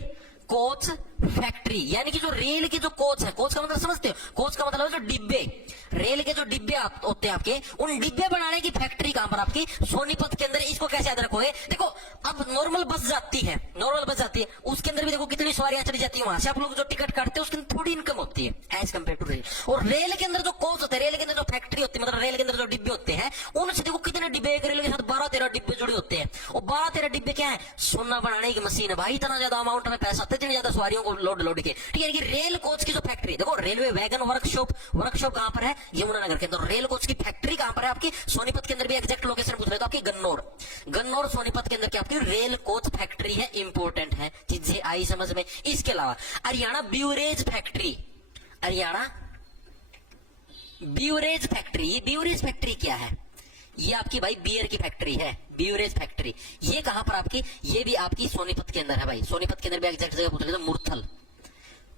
कोच फैक्ट्री, यानी कि जो रेल के जो कोच है, कोच का मतलब समझते हो, कोच का मतलब है जो डिब्बे, रेल के जो डिब्बे होते हैं आपके, उन डिब्बे बनाने की फैक्ट्री कहां पर आपकी? सोनीपत के अंदर। इसको कैसे याद रखोगे? देखो अब नॉर्मल बस जाती है, नॉर्मल बस जाती है, उसके अंदर भी देखो कितनी सवारियां चली जाती है, वहां से आप लोग जो टिकट काटते हैं उसके अंदर थोड़ी इनकम होती है एज कम्पेयर टू रेल। और रेल के अंदर जो कोच होते हैं, रेल के अंदर जो फैक्ट्री होती है, मतलब रेल के अंदर जो डिब्बे होते हैं, उनसे देखो कितने डिब्बे, एक रेल के साथ 12-13 डिब्बे जुड़े होते हैं, और 12-13 डिब्बे क्या है? सोना बनाने की मशीन है भाई, इतना ज्यादा अमाउंट में पैसा, इतनी ज्यादा सवारियों को लोड के, ठीक है। रेल कोच की जो फैक्ट्री, देखो रेलवे वैगन वर्कशॉप, वर्कशॉप कहां पर है? यमुनानगर के अंदर। रेल कोच की फैक्ट्री कहां पर है आपकी? सोनीपत के अंदर भी एग्जैक्ट लोकेशन पूछ रहे तो आपकी गन्नौर, गन्नौर सोनीपत के अंदर क्या आपकी रेल कोच फैक्ट्री है, इंपोर्टेंट है, चीजें आई समझ में। इसके अलावा Haryana beverage factory, Haryana beverage factory, ये ब्यूरेज फैक्ट्री क्या है? ये आपकी भाई बियर की फैक्ट्री है, ब्यूरेज फैक्ट्री। ये कहां पर आपकी? ये भी आपकी सोनीपत के अंदर है भाई, सोनीपत के अंदर भी एग्जैक्ट जगह पूछ रहे तो मुरथल,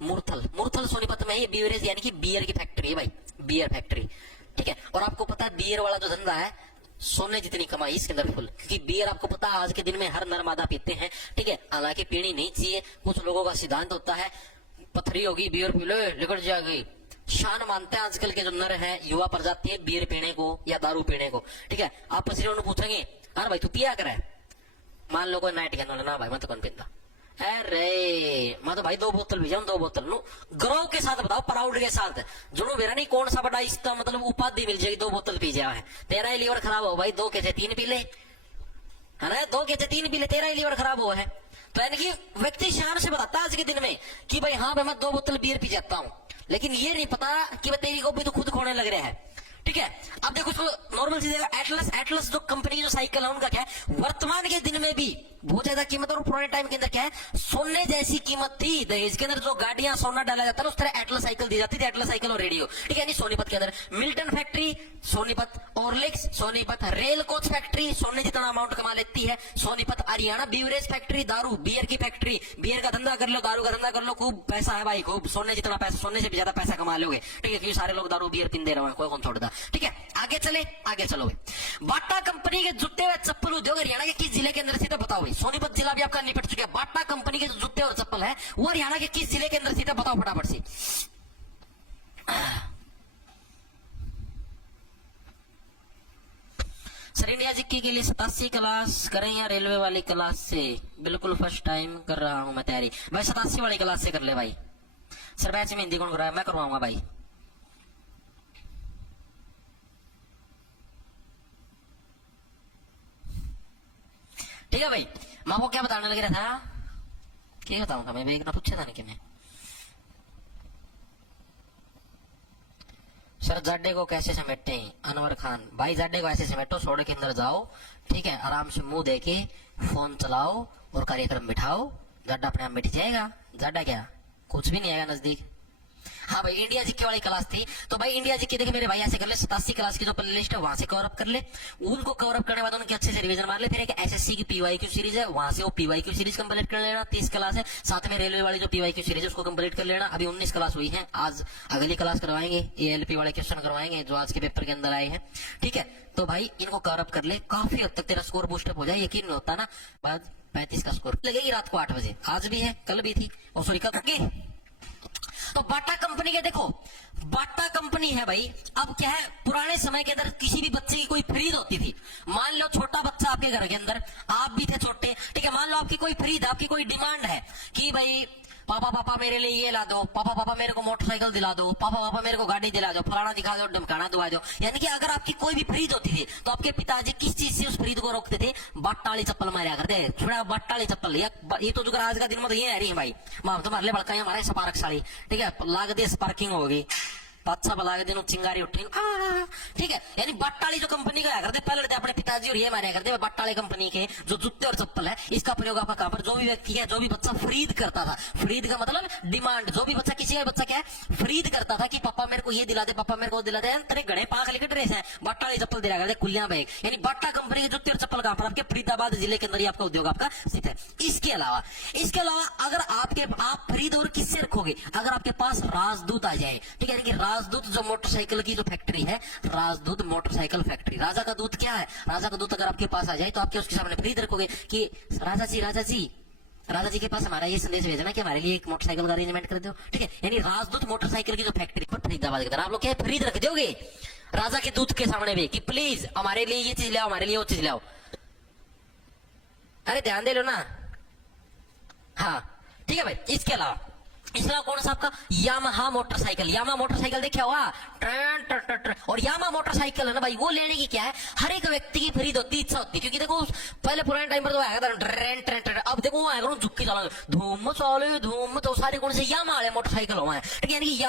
मुरथल, मुरथल सोनीपत में ये ब्यूरेज यानी कि बियर की फैक्ट्री है भाई, बियर फैक्ट्री, ठीक है। और आपको पता है बियर वाला जो धंधा है, सोने जितनी कमाई इसके अंदर फुल, क्योंकि बियर आपको पता है आज के दिन में हर नर मादा पीते हैं, ठीक है। हालांकि पीनी नहीं चाहिए, कुछ लोगों का सिद्धांत होता है पथरी होगी बियर पी लो निकट जाएगी, शान मानते हैं आजकल के जो नर है, युवा प्रजाति है, बियर पीने को या दारू पीने को, ठीक है। आप पसीने उन्हें पूछेंगे हाँ भाई तू पिया करे, मान लो कोई नाइट कहना ना भाई मैं तो कौन पीता, अरे मैं तो भाई 2 बोतल भी जाऊं, 2 बोतल नो गर्व के साथ बताओ, प्राउड के साथ, जुनू मेरा नहीं कौन सा बड़ा इसका मतलब उपाधि मिल जाएगी, 2 बोतल पी जाए, तेरा ही लीवर खराब हो भाई, 2 के 3 पी ले, है ना, 2 के 3 पी ले, तेरा ही लीवर खराब हुआ है। तो यानी कि व्यक्ति शान से बताता है आज के दिन में कि भाई हाँ भाई मैं 2 बोतल बियर पी जाता हूँ, लेकिन ये नहीं पता कि भाई तेरी को भी तो खुद खोने लग रहा है, ठीक है। अब देखो नॉर्मल चीज है, एटलस, एटलस जो कंपनी की जो साइकिल है उनका क्या है, वर्तमान के दिन में भी बहुत ज्यादा कीमत, और पुराने टाइम के अंदर क्या है, सोने जैसी कीमत थी, दहेज के अंदर जो गाड़ियां सोना डाला जाता है उस तरह एटलस साइकिल दी जाती थी, एटलस साइकिल और रेडियो, ठीक है। सोनीपत के अंदर मिल्टन फैक्ट्री सोनीपत, ऑर्लिक्स सोनीपत, रेल कोच फैक्ट्री सोने जितना अमाउंट कमा लेती है सोनीपत, हरियाणा ब्यूरेज फैक्ट्री, दारू बियर की फैक्ट्री, बियर का धंधा कर लो, दारू का धंधा कर लो, खूब पैसा है भाई, खूब सोने जितना पैसा, सोने से भी ज्यादा पैसा कमा लोगे, ठीक है, क्योंकि सारे लोग दारू बियर पीते रहे, कोई कौन छोड़ता, ठीक है। आगे चले, आगे चलो। बाटा कंपनी के जूते व चप्पल उद्योग हरियाणा के किस जिले के अंदर स्थित है बताओ भाई, सोनीपत जिला भी आपका निपट चुका है। बाटा कंपनी के जो जूते और चप्पल है वो हरियाणा के किस जिले के अंदर स्थित है बताओ फटाफट से। सर इंडिया जीके के लिए 87 क्लास करें या रेलवे वाली क्लास से? बिल्कुल फर्स्ट टाइम कर रहा हूं मैं तैयारी भाई, 87 वाली क्लास से कर ले भाई। सर बैच में हिंदी कौन कराया? मैं करवाऊंगा भाई। ठीक है भाई, मैं आपको क्या बताने लग रहा था, क्या बताऊंगा मैं, एक ना पूछा था नहीं कि मैं सर जाडे को कैसे समेटते हैं? अनवर खान भाई जाडे को ऐसे समेटो, सोडे के अंदर जाओ, ठीक है, आराम से मुंह देके फोन चलाओ और कार्यक्रम बिठाओ, जाडा अपने आप मिट जाएगा। जाडा क्या कुछ भी नहीं आएगा नजदीक। हाँ भाई इंडिया जीके वाली क्लास थी, तो भाई इंडिया जीके देखे मेरे भाई ऐसे कर ले, 87 क्लास की जो प्ले लिस्ट है वहां से कवर अप कर ले, उनको कवर अप करने के बाद उनके अच्छे से रिवीजन मार ले, फिर एक एसएससी की पीवाईक्यू सीरीज है वहां से वो पीवाईक्यू सीरीज कंप्लीट कर लेना, 30 क्लास है, साथ में रेलवे वाली जो पीवाईक्यू सीरीज है उसको कंप्लीट कर लेना। अभी 19 क्लास हुई है, आज अगली क्लास करवाएंगे, एएलपी वाले क्वेश्चन करवाएंगे जो आज के पेपर के अंदर आए हैं, ठीक है। तो भाई इनको कवर अप कर ले, काफी हद तक तेरा स्कोर बूस्टअप हो जाए, यकीन नहीं होता ना, बाद 35 का स्कोर लगेगी रात को 8 बजे, आज भी है कल भी थी, और सॉरी कल के। तो बाटा कंपनी के देखो, बाटा कंपनी है भाई, अब क्या है, पुराने समय के अंदर किसी भी बच्चे की कोई खरीद होती थी, मान लो छोटा बच्चा आपके घर के अंदर, आप भी थे छोटे, ठीक है, मान लो आपकी कोई खरीद, आपकी कोई डिमांड है कि भाई पापा पापा मेरे लिए ये ला दो, पापा पापा मेरे को मोटरसाइकिल दिला दो, पापा पापा मेरे को गाड़ी दिला दो, फलाना दिखा दो, ढमकाना दुआ दो, यानी कि अगर आपकी कोई भी खरीद होती थी तो आपके पिताजी किस चीज से उस खरीद को रोकते थे? बाटा वाली चप्पल मारा करते, थोड़ा बाटा वाली चप्पल, ये तो जो आज का दिन में तो ये है रही भाई, मां तुम्हारे लिए बड़का हमारे स्पार्क साड़ी, ठीक है, लाग दे स्पार्किंग होगी, अच्छा बला के दिन चिंगारी उठी, ठीक है, यानी बाटा वाली जो कंपनी का करते पहले अपने पिताजी जी और ये मारे करते हैं बट्टाले कंपनी के जो जूते और चप्पल है, इसका प्रयोग आपका कहां पर, जो भी व्यक्ति है, जो भी बच्चा खरीद करता था, खरीद का मतलब डिमांड, जो भी बच्चा, किसी का बच्चा क्या है खरीद करता था कि पापा मेरे को ये दिला दे, पापा मेरे को दिला दे, तेरे घड़े पाक लेकर ड्रेस है, बट्टाले चप्पल दिला करते खुलिया बैग, यानी बट्टा कंपनी के जूते और चप्पल कहां पर, आपके फरीदाबाद जिले के अंदर ही आपका उद्योग आपका स्थित है। इसके अलावा अगर आप खरीद और किससे रखोगे, अगर आपके पास राजदूत आ जाए, ठीक है, यानी कि राजदूत जो मोटरसाइकिल की जो फैक्ट्री है, राजदूत मोटरसाइकिल फैक्ट्री, राजा का दूत क्या है, राजा का दूत अगर आपके पास आ जाए तो आपके उसके सामने खरीद रखोगे कि राजा जी के पास हमारा ये संदेश भेजना कि हमारे लिए एक मोटरसाइकिल का अरेंजमेंट कर दो, ठीक है, यानी राजदूत मोटरसाइकिल की जो फैक्ट्री पर फरीदाबाद के अंदर आप लोग क्या खरीद रख दोगे राजा के दूत के सामने भी कि प्लीज हमारे लिए ये चीज लाओ, हमारे लिए वो चीज लाओ। अरे ध्यान दे लो ना, हाँ ठीक है भाई। इसके अलावा कौन सा आपका यामाहा मोटरसाइकिल देखा हुआ, और यामा मोटरसाइकिल है ना भाई, वो लेने की क्या है, हर एक व्यक्ति की खरीद होती, इच्छा होती है, क्योंकि देखो पहले पुराने टाइम पर तो आया था ट्रेन ट्रेन ट्रेन, अब देखो वो आएगा झुक्की चला धूम चले धूम, तो सारे कौन से यामा वाले मोटरसाइकिल हुआ है, ठीक है, यानी कि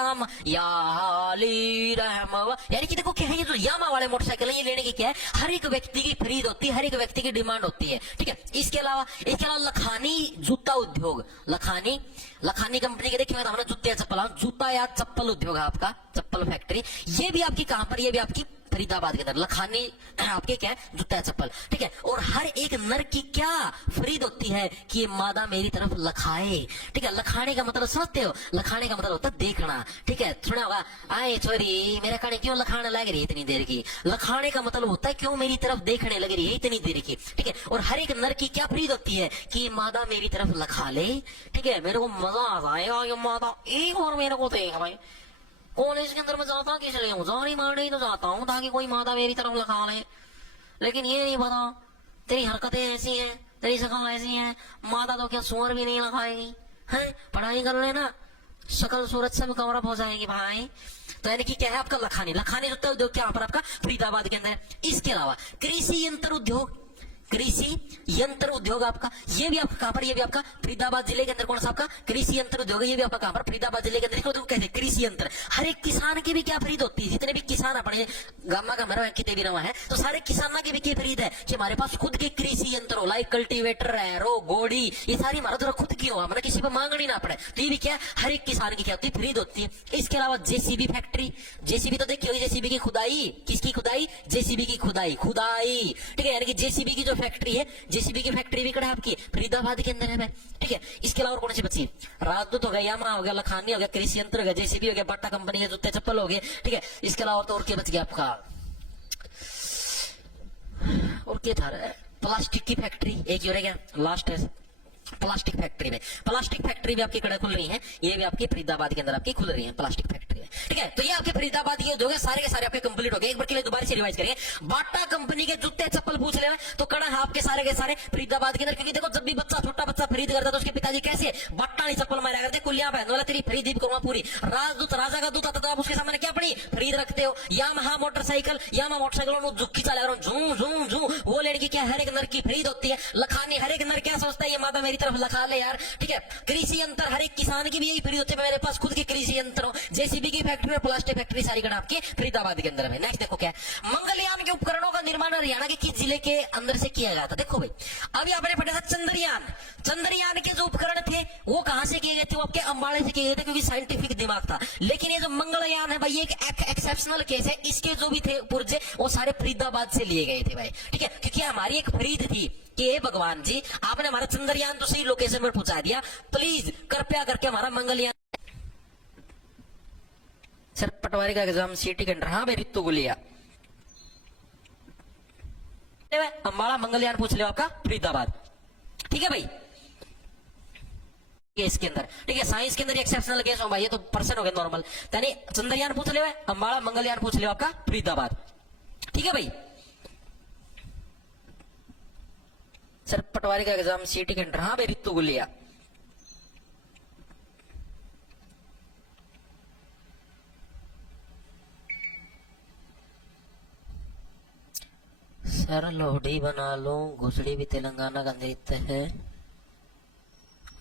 यानी कि देखो क्या है, ये जो यामा वाले मोटरसाइकिल है, ये लेने की क्या है, हर एक व्यक्ति की खरीद होती है, हर एक व्यक्ति की डिमांड होती है, ठीक है। इसके अलावा लखानी जूता उद्योग, लखानी कंपनी के देखिए हमने जूता या चप्पल उद्योग है आपका, चप्पल फैक्ट्री, ये भी आपकी कहां पर, ये भी आपकी फरीदाबाद के अंदर, लखानी आपके क्या है, जूता चप्पल, ठीक है। और हर एक नर की क्या खरीद होती है कि ये मादा मेरी तरफ लखाए, ठीक है। लखाने का मतलब समझते हो, लखाने का मतलब होता है देखना, ठीक है, सुना होगा, आए छोरी मेरे खाने क्यों लखाने लग रही है इतनी देर की, लखाने का मतलब होता है क्यों मेरी तरफ देखने लग रही है इतनी देर की, ठीक है। और हर एक नर की क्या खरीद होती है कि ये मादा मेरी तरफ लखा ले, ठीक है, मेरे को मजा आ जाएगा ये मादा एक और मेरे को देख भाई, कॉलेज के अंदर मैं जाता किस लिए हूँ, जानी मारने ही तो जाता हूँ ताकि कोई मादा मेरी तरफ लगा ले, लेकिन ये नहीं पता तेरी हरकतें ऐसी हैं, तेरी शक्ल ऐसी है, मादा तो क्या सुअर भी नहीं लगाएगी है, पढ़ाई कर लेना शक्ल सूरत से भी कवर अप हो जाएगी भाई। तो यानी कि क्या है आपका लखानी जूता उद्योग क्या पर आपका फरीदाबाद के अंदर। इसके अलावा कृषि यंत्र उद्योग आपका, ये भी आपका कहां पर, ये भी आपका फरीदाबाद जिले के अंदर, कौन सा आपका कृषि यंत्र उद्योग है, ये भी आपका कहां पर फरीदाबाद जिले के अंदर। देखो कैसे कृषि यंत्र, हर एक किसान की भी क्या खरीद होती है, जितने भी किसान अपने गामा का मरवा कितने भी रवा है, तो सारे किसानों की भी क्या खरीद है कि हमारे पास खुद के कृषि यंत्र हो, लाइक कल्टीवेटर, एरो, गोड़ी, ये सारी हमारा खुद की हो, हमारा किसी पर मांगनी ना पड़े, तो ये भी क्या हर एक किसान की क्या होती है, खरीद होती है। इसके अलावा जेसीबी फैक्ट्री, जेसीबी तो देखिए जेसीबी की खुदाई, किसकी खुदाई, जेसीबी की खुदाई, ठीक है, यानी कि जेसीबी की जो फैक्ट्री है, जेसीबी की फैक्ट्री भी कड़ा आपकी फरीदाबाद के अंदर है, ठीक है। इसके अलावा कौन सी बची, राजदूत हो गया, यामा हो गया, लखानी हो गया, कृषि यंत्र हो गया, जेसीबी हो गया, बाटा कंपनी के जूते चप्पल हो गए, ठीक है। इसके अलावा तो और क्या बच गया आपका, और क्या था, प्लास्टिक की फैक्ट्री एक ही रह गया, लास्ट है प्लास्टिक फैक्ट्री भी आपकी कड़ा खुल रही है, ये भी आपकी फरीदाबाद के अंदर आपकी खुल रही है प्लास्टिक फैक्ट्री, ठीक है। तो ये आपके फरीदाबाद के उद्योग है, सारे के सारे आपके कंप्लीट हो गए। एक बार के लिए दोबारा से रिवाइज करेंगे, बाटा कंपनी के जूते चप्पल पूछ लेना तो कड़ा है आपके सारे के सारे फरीदाबाद के अंदर, क्योंकि देखो जब भी छोटा बच्चा खरीद करता तो उसके पिताजी कैसे बट्टा नहीं चप्पल मारा करते, कुलिया बहन वाला तेरी खरीदी करूंगा पूरी, राजदूत राजा का दूत आता तो आप उसके सामने क्या पड़ी खरीद रखते हो, यामाहा मोटरसाइकिल झुक्की चला रहा हूँ झूम झूम, वो लेने की क्या हर एक नर की खरीद होती है। लखानी हर एक नर क्या सोचता है ये मादा मेरी तरफ लखा ले यार, ठीक है। कृषि यंत्र हर एक किसान की भी यही खरीद होती है, मेरे पास खुद के कृषि यंत्र हो, जेसीबी की फैक्ट्री और प्लास्टिक फैक्ट्री सारी गण आपके फरीदाबाद के अंदर है। नेक्स्ट देखो क्या है, मंगलयान के उपकरणों का निर्माण हरियाणा के किस जिले के अंदर से किया गया था। देखो भाई अभी आपने पढ़ा था चंद्रयान के जो उपकरण थे वो कहां से किए गए थे, वो आपके अंबाड़े से किए गए थे, क्योंकि साइंटिफिक दिमाग था। लेकिन ये जो मंगलयान है भाई ये एक एक्सेप्शनल केस है, इसके जो भी थे पुर्जे वो सारे फरीदाबाद से लिए गए थे भाई, ठीक है, क्योंकि हमारी एक खरीद थी कि भगवान जी आपने हमारा चंद्रयान तो सही लोकेशन पर पहुंचा दिया, प्लीज कृपया करके हमारा मंगलयान। सर पटवारी का एग्जाम सीटी के अंदर, हाँ भाई रितु गुलिया अंबाला मंगलयान पूछ लिया आपका फरीदाबाद, ठीक है भाई। इसके अंदर ठीक है, साइंस के अंदर एक्सेप्शनल केस हो भाई, ये तो पर्सन हो गए नॉर्मल, यानी चंद्रयान पूछ लिया अंबाला मंगलयान पूछ लिया आपका फरीदाबाद, ठीक है भाई। सर पटवारी का एग्जाम सीटी के अंदर, हाँ भाई रितु गुलिया सर लोहड़ी बना लो, घुसड़ी भी तेलंगाना का नृत्य है,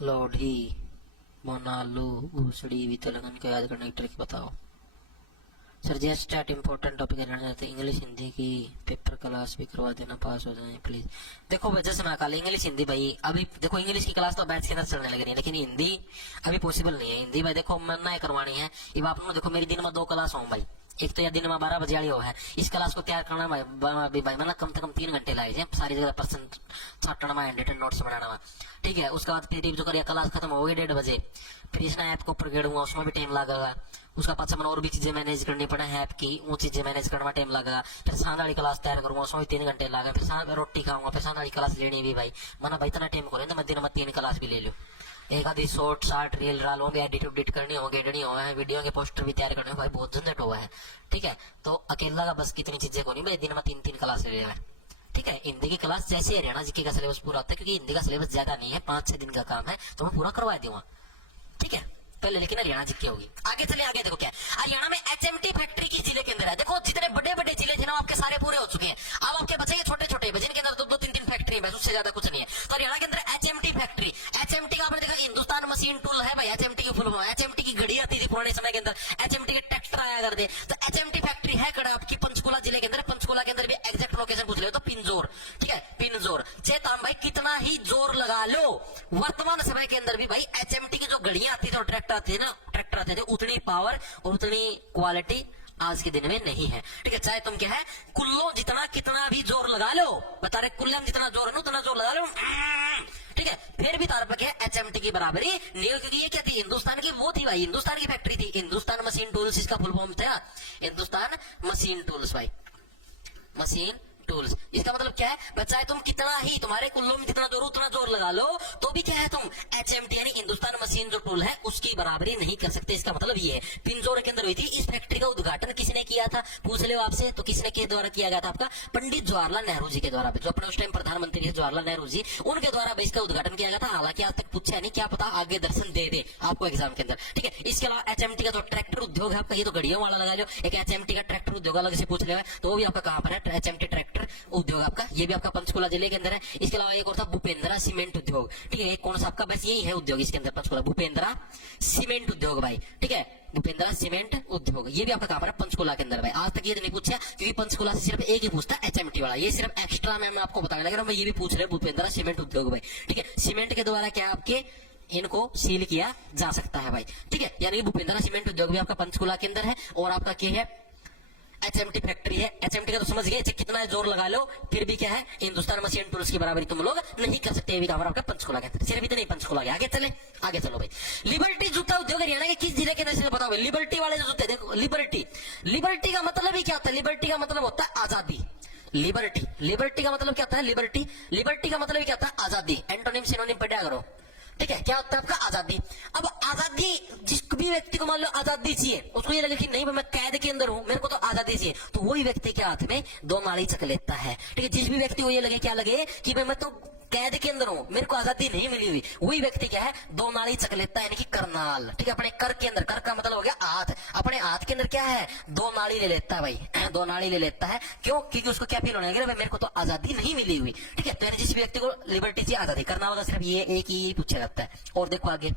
लोहड़ी बना लो घुसड़ी भी तेलंगाना का याद करने की ट्रिक बताओ। सर जी स्टार्ट इम्पोर्टेंट टॉपिक लेना चाहते हैं इंग्लिश हिंदी की पेपर क्लास भी करवा देना, पास हो जाए प्लीज। देखो भाई जैसे मैं कहा इंग्लिश हिंदी भाई अभी देखो इंग्लिश की क्लास तो बैच के अंदर चलने लग रही है, लेकिन हिंदी अभी पॉसिबल नहीं है। हिंदी भाई देखो मैंने करवानी है अब आपने देखो मेरी दिन में 2 क्लास हो भाई, एक तो यह दिन में 12 बजे वाली हो है, इस क्लास को तैयार करना भाई भाई मैंने कम से कम 3 घंटे लाए सारी जगह पर्सन छाटना में एडिट नोट्स बनाना में, ठीक है। उसके बाद फिर जो करिए क्लास खत्म हो गई 1:30 बजे, फिर इस ऐप को ऊपर गेड़ूंगा उसमें भी टाइम लगेगा, उसका पाछा मैंने और भी चीजें मैनेज करनी पड़े है ऐप की, वो चीजें मैनेज करने में टाइम लगेगा। फिर सांझ वाली क्लास तैयार करूंगा उसमें भी 3 घंटे लगे, फिर सांझ रोटी खाऊंगा, फिर सांझ वाली क्लास लेनी भी भाई मैंने भाई इतना टाइम करो मैं दिन में 3 क्लास भी ले लूँ, एक आधी शॉर्ट शार्ट रील डालो भी एडिट करनी होगी, एडिटिंग हुआ है, वीडियो के पोस्टर भी तैयार करने भाई बहुत झंझट हुआ है, ठीक है। तो अकेला का बस कितनी चीजें को नहीं भाई दिन में 3 क्लास ले लेना है, ठीक है। हिंदी की क्लास जैसे हरियाणा जीके का सिलेबस पूरा होता है, क्योंकि हिंदी का सिलेबस ज्यादा नहीं है, 5-6 दिन का काम है, तो मैं पूरा करवा दूंगा, ठीक है पहले, लेकिन हरियाणा जीके होगी। आगे चले, आगे देखो क्या हरियाणा में एचएमटी फैक्ट्री की जिले के अंदर है। देखो जितने बड़े बड़े जिले थे ना आपके सारे पूरे हो चुके हैं, अब आपके बचेंगे छोटे छोटे जिनके अंदर 2-3 फैक्ट्री है, उससे ज्यादा कुछ नहीं है। तो हरियाणा के अंदर एचएमटी फैक्ट्री, एचएमटी का आपने देखा हिंदुस्तान मशीन टूल है भाई, एचएमटी की फुल फॉर्म, एचएमटी की घड़ी आती थी पुराने समय के अंदर, एचएमटी के ट्रैक्टर आया करते, तो एचएमटी फैक्ट्री है कड़ा आपकी पंचकुला जिले के अंदर। पंचकुला के अंदर भी एग्जैक्ट लोकेशन पूछ ले तो पिंजौर, ठीक है पिंजौर। चेतान भाई कितना ही जोर लगा लो, वर्तमान समय के अंदर भी भाई एचएमटी की जो घड़ियां आती थी और ट्रैक्टर आते थे ना, ट्रैक्टर आते थे, उतनी पावर और उतनी क्वालिटी आज के दिन में नहीं है, ठीक है। चाहे तुम क्या है कुल्लो जितना कितना भी जोर लगा लो, बता रहे कुल्ले में जितना जोर है ना उतना जोर लगा लो, ठीक है, फिर भी तार पर क्या एचएमटी की बराबरी नहीं, क्योंकि ये क्या थी हिंदुस्तान की वो थी भाई, हिंदुस्तान की फैक्ट्री थी, हिंदुस्तान मशीन टूल्स इसका फुल फॉर्म था, हिंदुस्तान मशीन टूल्स भाई, मशीन टूल्स। इसका मतलब क्या है चाहे तुम कितना ही तुम्हारे कुल्लों में जितना जोर उतना जोर लगा लो तो भी क्या है तुम एचएमटी यानी हिंदुस्तान मशीन जो टूल है उसकी बराबरी नहीं कर सकते। इसका मतलब ये है पिंजौर के अंदर हुई थी इस फैक्ट्री का उद्घाटन किसने किया था पूछ ले आपसे, तो किसने के द्वारा किया गया था आपका पंडित जवाहरलाल नेहरू जी के द्वारा, जो अपने उस टाइम प्रधानमंत्री थे जवाहरलाल नेहरू जी, उनके द्वारा इसका उद्घाटन किया गया था। हालांकि आज तक पूछा नहीं, क्या पता आगे दर्शन दे दे आपको एग्जाम के अंदर, ठीक है। इसके अलावा एचएमटी का जो ट्रैक्टर उद्योग है आपका, ये तो घड़ियों वाला लगा लो, एक एचएमटी का ट्रैक्टर उद्योग अलग से पूछ ले तो वो भी आपका कहां पर है एचएमटी ट्रैक्टर उद्योग आपका, ये भी आपका पंचकुला जिले के अंदर है। इसके अलावा एक और था भूपेंद्रा सीमेंट उद्योग, ठीक है, कौन सा आपका बस यही है उद्योग इसके अंदर पंचकुला, भूपेंद्रा सीमेंट उद्योग भाई, ठीक है, भूपेंद्रा सीमेंट उद्योग, ये भी आपका कहां पर है पंचकुला के अंदर भाई। आज तक ये नहीं पूछा क्योंकि पंचकुला से सिर्फ एक ही पूछता है एचएमटी वाला, ये सिर्फ एक्स्ट्रा मैं आपको बताने लगा मैं, ये भी पूछ रहे भूपेंद्रा सीमेंट उद्योग भाई, ठीक है। सीमेंट के द्वारा क्या आपके इनको सील किया जा सकता है भाई, ठीक है, यानी भूपेंद्रा सीमेंट उद्योग भी आपका पंचकुला के अंदर है। और आपका क्या है एचएमटी फैक्ट्री है, एचएमटी का तो समझ गए कितना जोर लगा लो फिर भी क्या है हिंदुस्तान मशीन टूल्स की बराबरी तुम लोग नहीं कर सकते, आपका पंचकुला के अंदर, सिर्फ इतने पंचकुला के। आगे चले, आगे चलो भाई। लिबर्टी जूता उद्योग हरियाणा के किस जिले के अंदर बताओ भाई, लिबर्टी वाले जो जूते देखो, लिबर्टी, लिबर्टी का मतलब ही क्या होता है, लिबर्टी का मतलब होता है आजादी, लिबर्टी, लिबर्टी का मतलब क्या होता है लिबर्टी, लिबर्टी का मतलब क्या होता है आजादी, एंटोनिम सिनोनिम पढ़ा करो, ठीक है। क्या होता है आपका आजादी। अब आजादी जिस भी व्यक्ति को मान लो आजादी चाहिए, उसको ये लगे कि नहीं मैं कैद के अंदर हूं मेरे को तो आजादी चाहिए, तो वही व्यक्ति के हाथ में 2 नाली चक लेता है, ठीक है। जिस भी व्यक्ति को ये लगे क्या लगे कि मैं तो कैद के अंदर हूं मेरे को आजादी नहीं मिली हुई, वही व्यक्ति क्या है 2 नाली चक लेता है, यानी कि करनाल, ठीक है। अपने कर के अंदर, कर का मतलब हो गया हाथ, अपने हाथ के अंदर क्या है 2 नाली ले लेता है भाई, 2 नाली ले लेता है, क्यों, क्योंकि उसको क्या फील होने लगे मेरे को तो आजादी नहीं मिली हुई, ठीक है। तो जिस व्यक्ति को लिबर्टी चाहिए आजादी, करनाल का सिर्फ ये एक ही पूछा जाता है। और देखो आगे,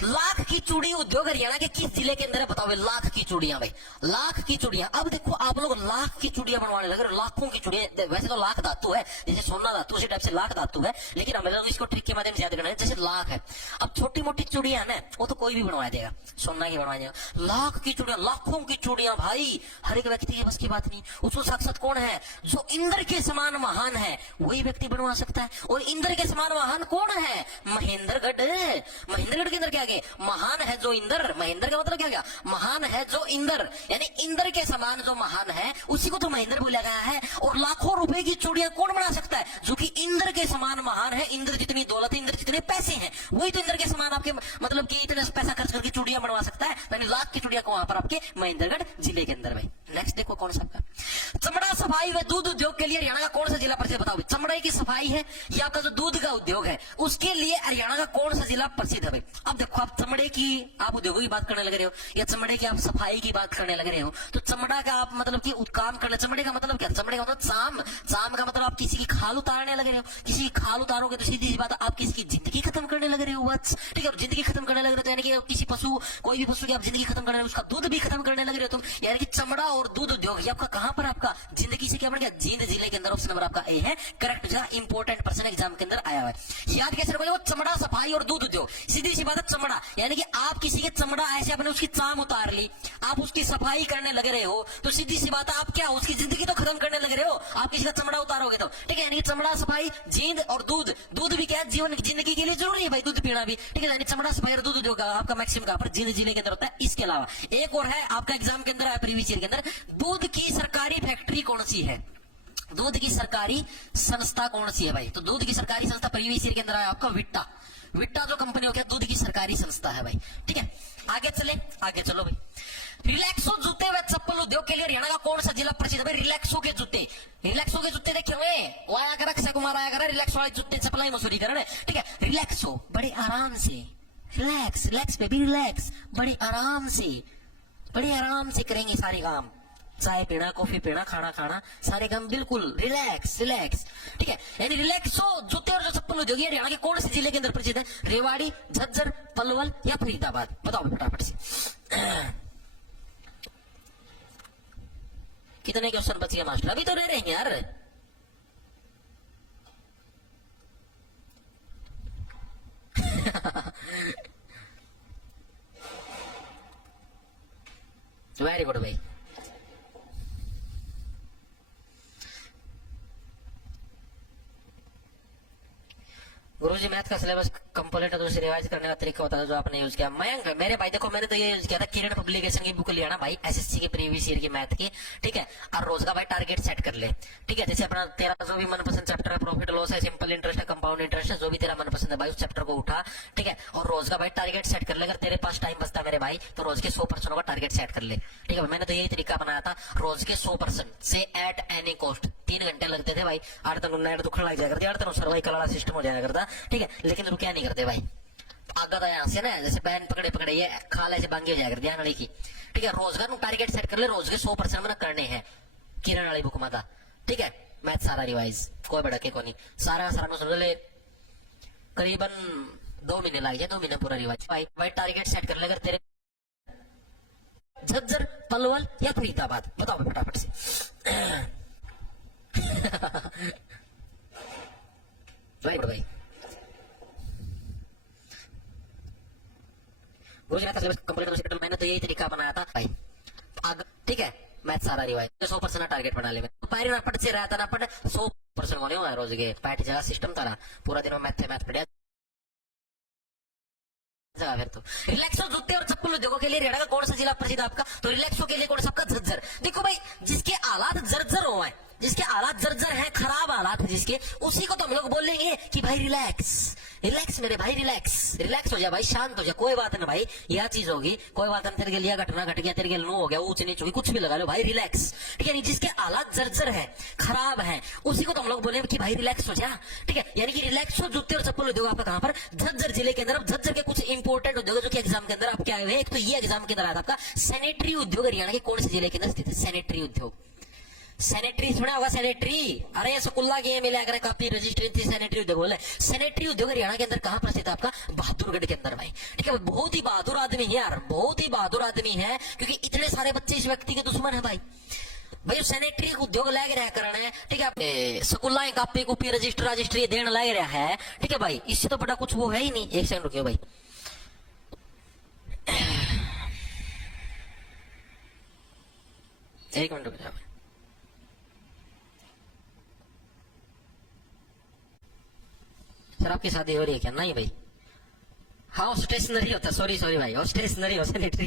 लाख की चूड़ी उद्योग हरियाणा के किस जिले के अंदर है बताओ, लाख की चूड़ियां भाई, लाख की चूड़ियां। अब देखो आप लोग लाख की चूड़ियां बनवाने लगे, लाखों की चूड़ियां, वैसे तो लाख धातु है जैसे सोना धातु उसी टाइप से लाख धातु है, लेकिन हमें लोग इसको ट्रिक के माध्यम से याद करना है, जैसे लाख है। अब छोटी मोटी चूड़ियां है ना वो तो कोई भी बनवा देगा, सोना की बनवा देगा, लाख की चूड़ियां, लाखों की चूड़ियां भाई हर एक व्यक्ति के बस की बात नहीं, उसको साक्षात कौन है जो इंद्र के समान महान है वही व्यक्ति बनवा सकता है। और इंद्र के समान महान कौन है, महेंद्रगढ़, महेंद्रगढ़ के अंदर क्या गए महान है जो इंद्र, महेंद्र का मतलब क्या गया महान है जो इंद्र, यानी इंद्र के समान जो महान है उसी को तो महेंद्र बोला गया है। और लाखों रुपए की चूड़ियां कौन बना सकता है, जो कि इंद्र के समान महान है, इंद्र जितनी दौलत है, इंद्र जितने पैसे हैं, वही तो इंद्र के समान आपके मतलब कि इतने पैसा खर्च करके चूड़ियां बनवा सकता है, यानी लाख की चूड़ियां को वहां पर आपके महेंद्रगढ़ जिले के अंदर भाई। नेक्स्ट देखो कौन सा आपका चमड़ा सफाई व दूध उद्योग के लिए हरियाणा का कौन सा जिला प्रसिद्ध बताओ। चमड़ा की सफाई है या आपका जो दूध का उद्योग है उसके लिए हरियाणा का कौन सा जिला प्रसिद्ध है भाई। अब देखो देखो आप चमड़े की आप उद्योगों की बात करने लग रहे हो या चमड़े की आप सफाई की बात करने लग रहे हो, तो चमड़ा का आप मतलब कि काम करने, चमड़े का मतलब क्या, चमड़े का मतलब चाम, चाम का मतलब आप किसी की खाल उतारने लग रहे हो, किसी की खाल उतारोगे तो सीधी सी बात है आप किसी की जिंदगी खत्म करने लग रहे हो बस, ठीक है। और जिंदगी खत्म करने लग रहे हो तो यानी कि किसी पशु, कोई भी पशु की आप जिंदगी खत्म करने लग रहे हो, उसका दूध भी खत्म करने लग रहे हो तुम, यानी कि चमड़ा और दूध उद्योग ये आपका कहां पर आपका जिंदगी से क्या बन गया, जींद जिले के अंदर। ऑप्शन नंबर आपका ए है करेक्ट, जो इंपॉर्टेंट पर्सन एग्जाम के अंदर आया हुआ है। याद कैसे रखोगे, वो चमड़ा, सफाई और दूध उद्योग, सीधी सी बात है चमड़ा, यानी कि आप किसी के चमड़ा ऐसे आपने उसकी चाम उतार ली, आप उसकी सफाई करने लग रहे हो, तो सीधी सी बात है आप क्या उसकी जिंदगी तो खत्म करने लग रहे हो, आप किसी का चमड़ा उतारोगे तो, ठीक है। यानी चमड़ा, सफाई, जींद और दूध, दूध भी क्या है जीवन जिंदगी के लिए जरूरी है भाई, दूध पीना भी, ठीक है। यानी चमड़ा, सफाई और दूध उद्योग आपका मैक्सिमम कहां पर, जींद जिले के अंदर होता है। इसके अलावा एक और है आपका एग्जाम के अंदर आया प्रीवियस ईयर के अंदर, दूध की सरकारी फैक्ट्री कौन सी है, दूध की सरकारी संस्था कौन सी है भाई, तो दूध की सरकारी संस्था प्रीवियस ईयर के अंदर आया आपका विट्टा, विट्टा जो कंपनी हो गया दूध की सरकारी संस्था है भाई, ठीक है। आगे चले, आगे चलो भाई। रिलैक्सो जूते व चप्पल उद्योग के लिए हरियाणा का कौन सा जिला प्रसिद्ध है भाई, रिलैक्सो के जूते, रिलैक्सो के जूते देखे हुए वो आया कर, अक्षय कुमार आया कर, रिलैक्सो वाले जूते चप्पल ही मसूरी कर, ठीक है। रिलैक्सो बड़े आराम से, रिलैक्स, रिलैक्स बेबी रिलैक्स, बड़े आराम से, बड़े आराम से करेंगे सारे काम, चाय पीना, कॉफी पीना, खाना खाना, सारे काम बिल्कुल रिलैक्स, रिलैक्स, ठीक है। यानी रिलैक्सो जूते और जो चप्पल उद्योग हरियाणा के कौन से जिले के अंदर प्रसिद्ध है, रेवाड़ी, झज्जर, पलवल या फरीदाबाद, बताओ फटाफट से। कितने क्वेश्चन बच गए मास्टर, अभी तो रह रहे हैं यार। वेरी गुड भाई। गुरुजी मैथ का सिलेबस कंप्लीट है तो उसे रिवाइज करने का तरीका होता है जो आपने यूज किया। मयंक मेरे भाई देखो मैंने तो ये यूज किया था, किरण पब्लिकेशन की बुक लिया ना भाई, एसएससी के प्रीवियस ईयर की मैथ की, ठीक है। और रोज का भाई टारगेट सेट कर ले, ठीक है। जैसे अपना तेरा जो भी मनपसंद चैप्टर है, प्रॉफिट लॉस है, सिंपल इंटरेस्ट है, कंपाउंड इंटरेस्ट है, जो भी तेरा मनपसंद है भाई उस चैप्टर को उठा, ठीक है। और रोज का भाई टारगेट सेट कर ले, अगर तेरे पास टाइम बचता है मेरे भाई तो रोज के 100% का टारगेट सेट कर ले, ठीक है। मैंने तो यही तरीका बनाया था, रोज के 100% से एट एनी कॉस्ट, 3 घंटे लगते थे भाई, 8 तक नाइट दुखने लग जाया करती, 8 तक सर्वाइकल वाला सिस्टम हो जाया करता, ठीक है। लेकिन तो क्या नहीं करते भाई, आगा यहाँ से ना जैसे बैन पकड़े पकड़े ये खाल ऐसे बांगी हो जाया कर ध्यान वाली की, ठीक है। रोज का टारगेट सेट कर ले, रोज के 100% मैंने करने हैं, किरण वाली बुक में था, ठीक है। मैथ सारा रिवाइज, कोई भड़के को नहीं, सारा सारा में समझ ले करीबन 2 महीने लग जाए, 2 महीने पूरा रिवाइज भाई टारगेट सेट कर ले। अगर तेरे झज्जर, पलवल या फरीदाबाद, बताओ फटाफट से। भाई मैंने तो यही तरीका बनाया था भाई, ठीक है। मैथ सारा रिवाइज 100% टारगेट बना ले, पैरी ना पट से रहा था ना पट 100% होने हुआ रोज के पैट जगह सिस्टम था ना, पूरा दिन मैथ पढ़िया फिर तो। रिलैक्सो जूते और चप्पल उद्योगों के लिए हरियाणा का कौन सा जिला प्रसिद्ध आपका, तो रिलैक्सो के लिए कौन सा आपका झज्जर। देखो भाई जिसके हालात जर्जर हो है, जिसके हालात जर्जर है, खराब हालात है जिसके, उसी को तो हम लोग बोलेंगे कि भाई रिलैक्स, रिलैक्स मेरे भाई, रिलैक्स, रिलैक्स हो जा भाई, शांत हो जा, कोई बात नहीं भाई, यह चीज होगी, कोई बात नहीं, तेरे के लिए घटना घट गया, तेरे के नो हो गया, ऊंच नीच होगी, कुछ भी लगा लो भाई रिलैक्स, ठीक है। जिसके हालात जर्जर है, खराब है, उसी को तो हम लोग बोलेंगे कि भाई रिलैक्स हो जा, ठीक है। यानी कि रिलैक्स हो जूते और चप्पल उद्योग आपका कहां पर, झज्जर जिले के अंदर। झज्जर के कुछ इंपोर्टेंट उद्योग जो कि एग्जाम के अंदर आपके आए हुए, एक तो ये एग्जाम के अंदर आया था आपका सैनिटरी उद्योग, हरियाणा के कौन से जिले के अंदर स्थित है, सैनिटरी उद्योग। सैनिटरी सुना होगा, सैनिटरी, अरे स्कूल्ला के मिला कर काफी रजिस्ट्री थी, सैनिटरी उद्योग बोले। सैनिटरी उद्योग हरियाणा के अंदर कहां प्रसिद्ध है आपका, बहादुरगढ़ के अंदर भाई, ठीक है। बहुत ही बहादुर आदमी है यार, बहुत ही बहादुर आदमी है, क्योंकि इतने सारे बच्चे इस व्यक्ति के दुश्मन है भाई, भाई सैनिटरी उद्योग लग रहा करना है, ठीक है। स्कूल्ला कापी कूपी रजिस्ट्री देने लग रहा है, ठीक है भाई, इससे तो बड़ा कुछ वो है ही नहीं। एक सेकंड रुकियो भाई, एक मिनट रुक जाओ। सर आपकी शादी हो रही है क्या, नहीं भाई, हाँ स्टेशनरी होता, सॉरी भाई, और स्टेशनरी हो, सैनिटरी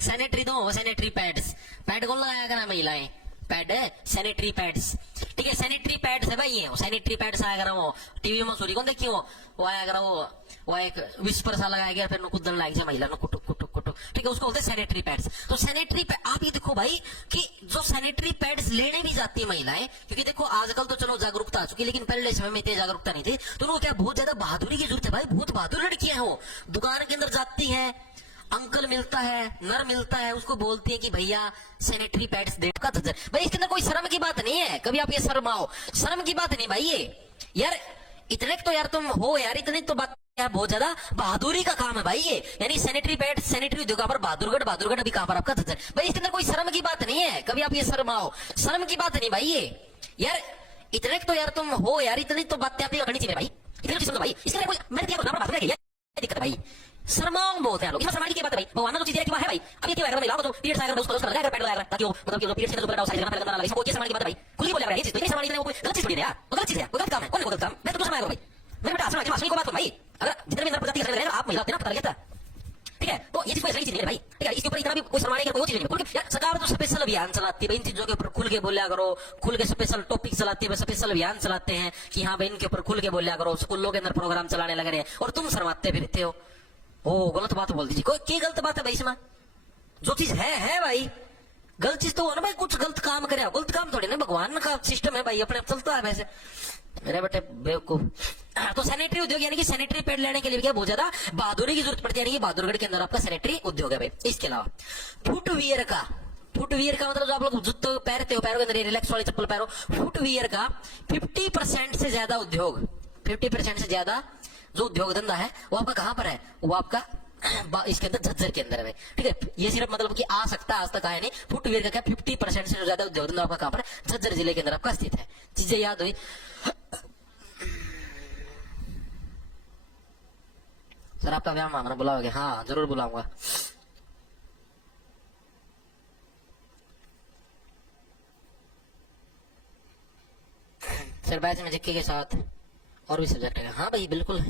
सैनिटरी दो, सैनिटरी पैड्स, पैड कौन लगाया करा महिलाएं, पैड सैनिटरी पैड्स, ठीक है। सैनिटरी पैड्स है भाई, ये सैनिटरी पैड्स आया करा, वो टीवी में सूरी कौन देखी वो आया करा, वो एक विस्पर सा लगाया गया, फिर कुदन लग जाए महिला कुटुक कुटुक कुटुक ठीक है, उसको बोलते हैं सैनिटरी पैड्स। तो सैनिटरी पैड, आप ये देखो भाई कि जो सैनिटरी पैड्स लेने भी जाती है महिलाएं, क्योंकि देखो आजकल तो चलो जागरूकता आ चुकी है, लेकिन पहले समय में इतनी जागरूकता नहीं थी, तो उनको क्या बहुत ज्यादा बहादुरी की जरूरत है भाई। बहुत बहादुर लड़कियां हैं वो, दुकान के अंदर जाती हैं, अंकल मिलता है, नर मिलता है, उसको बोलती है कि भैया सैनिटरी पैड्स दे का झज्जर। भाई इसके अंदर कोई शर्म की बात नहीं है, कभी आप ये शर्माओ, शर्म की बात नहीं भाई ये। यार इतने तो यार तुम हो यार, इतनी तो बात यार, बहुत ज्यादा बहादुरी का काम है भाई ये। यानी सैनिटरी पैड, सैनिटरी उद्योग पर बहादुरगढ़, बहादुरगढ़ अभी कहां पर आपका झज्जर। भाई इसके अंदर कोई शर्म की बात नहीं है, कभी आप ये शर्माओ, शर्म की बात नहीं भाई ये। यार इतने तो यार तुम हो यार, इतनी तो बात आप करनी चाहिए भाई, इतनी तो भाई। इसके अंदर कोई मैंने दिक्कत भाई, शर्माओ बहुत है लोग, इसमें समाज की बात है भाई। भगवान ने जो चीज है है भाई, अब ये क्या है महिलाओं को, तो पीरियड्स आएगा उसको लगाएगा, पैड लगाएगा, ताकि वो मतलब कि जो पीरियड्स के अंदर साइज लगाना पड़ेगा, इसको कोई समाज की बात है भाई, खुद ही बोल रहा है ये चीज, तो ये समाज की कोई गलत चीज थोड़ी है यार, वो गलत चीज है, वो गलत काम है, कौन गलत काम, मैं तो समझ भाई। मैं बेटा आसमान की को बात करूं भाई, अगर जितने भी अंदर प्रगति कर रहे हैं आप महिला होते ना, पता लगता ठीक है, तो ये चीज कोई सही चीज नहीं है भाई, ठीक है। इसके ऊपर इतना भी कोई शर्माने की कोई चीज नहीं है। सरकार तो स्पेशल अभियान चलाती है भाई, इन चीजों के ऊपर खुल के बोलिया करो, खुल के स्पेशल टॉपिक चलाती है, स्पेशल अभियान चलाते हैं कि हाँ भाई इनके ऊपर खुल के बोलिया करो, स्कूलों के अंदर प्रोग्राम चलाने लग रहे हैं, और तुम शर्माते फिरते हो। ओ गलत बात बोल दीजिए, कोई क्या गलत बात है भाई इसमें, जो चीज है भाई, गलत चीज तो हो ना भाई, कुछ गलत काम करे, गलत काम थोड़ी ना, भगवान का सिस्टम है भाई, अपने चलता है वैसे मेरे बेटे बेवकूफ। तो सैनिटरी उद्योग यानी कि सैनिटरी पैड लेने के लिए क्या बहुत ज्यादा बहादुरी की जरूरत पड़ती है, यानी कि बहादुरगढ़ के अंदर आपका सैनिटरी उद्योग है भाई। इसके अलावा फुटवियर का, फुटवियर का मतलब जो आप लोग जूते पहनते हो, पैरों के अंदर रिलैक्स वाली चप्पल पहनो, फुटवियर का 50% से ज्यादा उद्योग, 50% से ज्यादा जो उद्योग धंधा है वो आपका कहां पर है, वो आपका इसके अंदर झज्जर के अंदर है, ठीक है। ये सिर्फ मतलब कि आ सकता है, आज तक आया नहीं। फुटवियर का क्या 50% से ज्यादा उद्योग धंधा आपका कहां पर है, झज्जर जिले के अंदर आपका स्थित है। चीजें याद हुई सर, आपका व्यायाम हमारा बुलाओगे? हाँ जरूर बुलाऊंगा। सर बैच में जिक्के के साथ और भी सब्जेक्ट है? हाँ भाई बिल्कुल,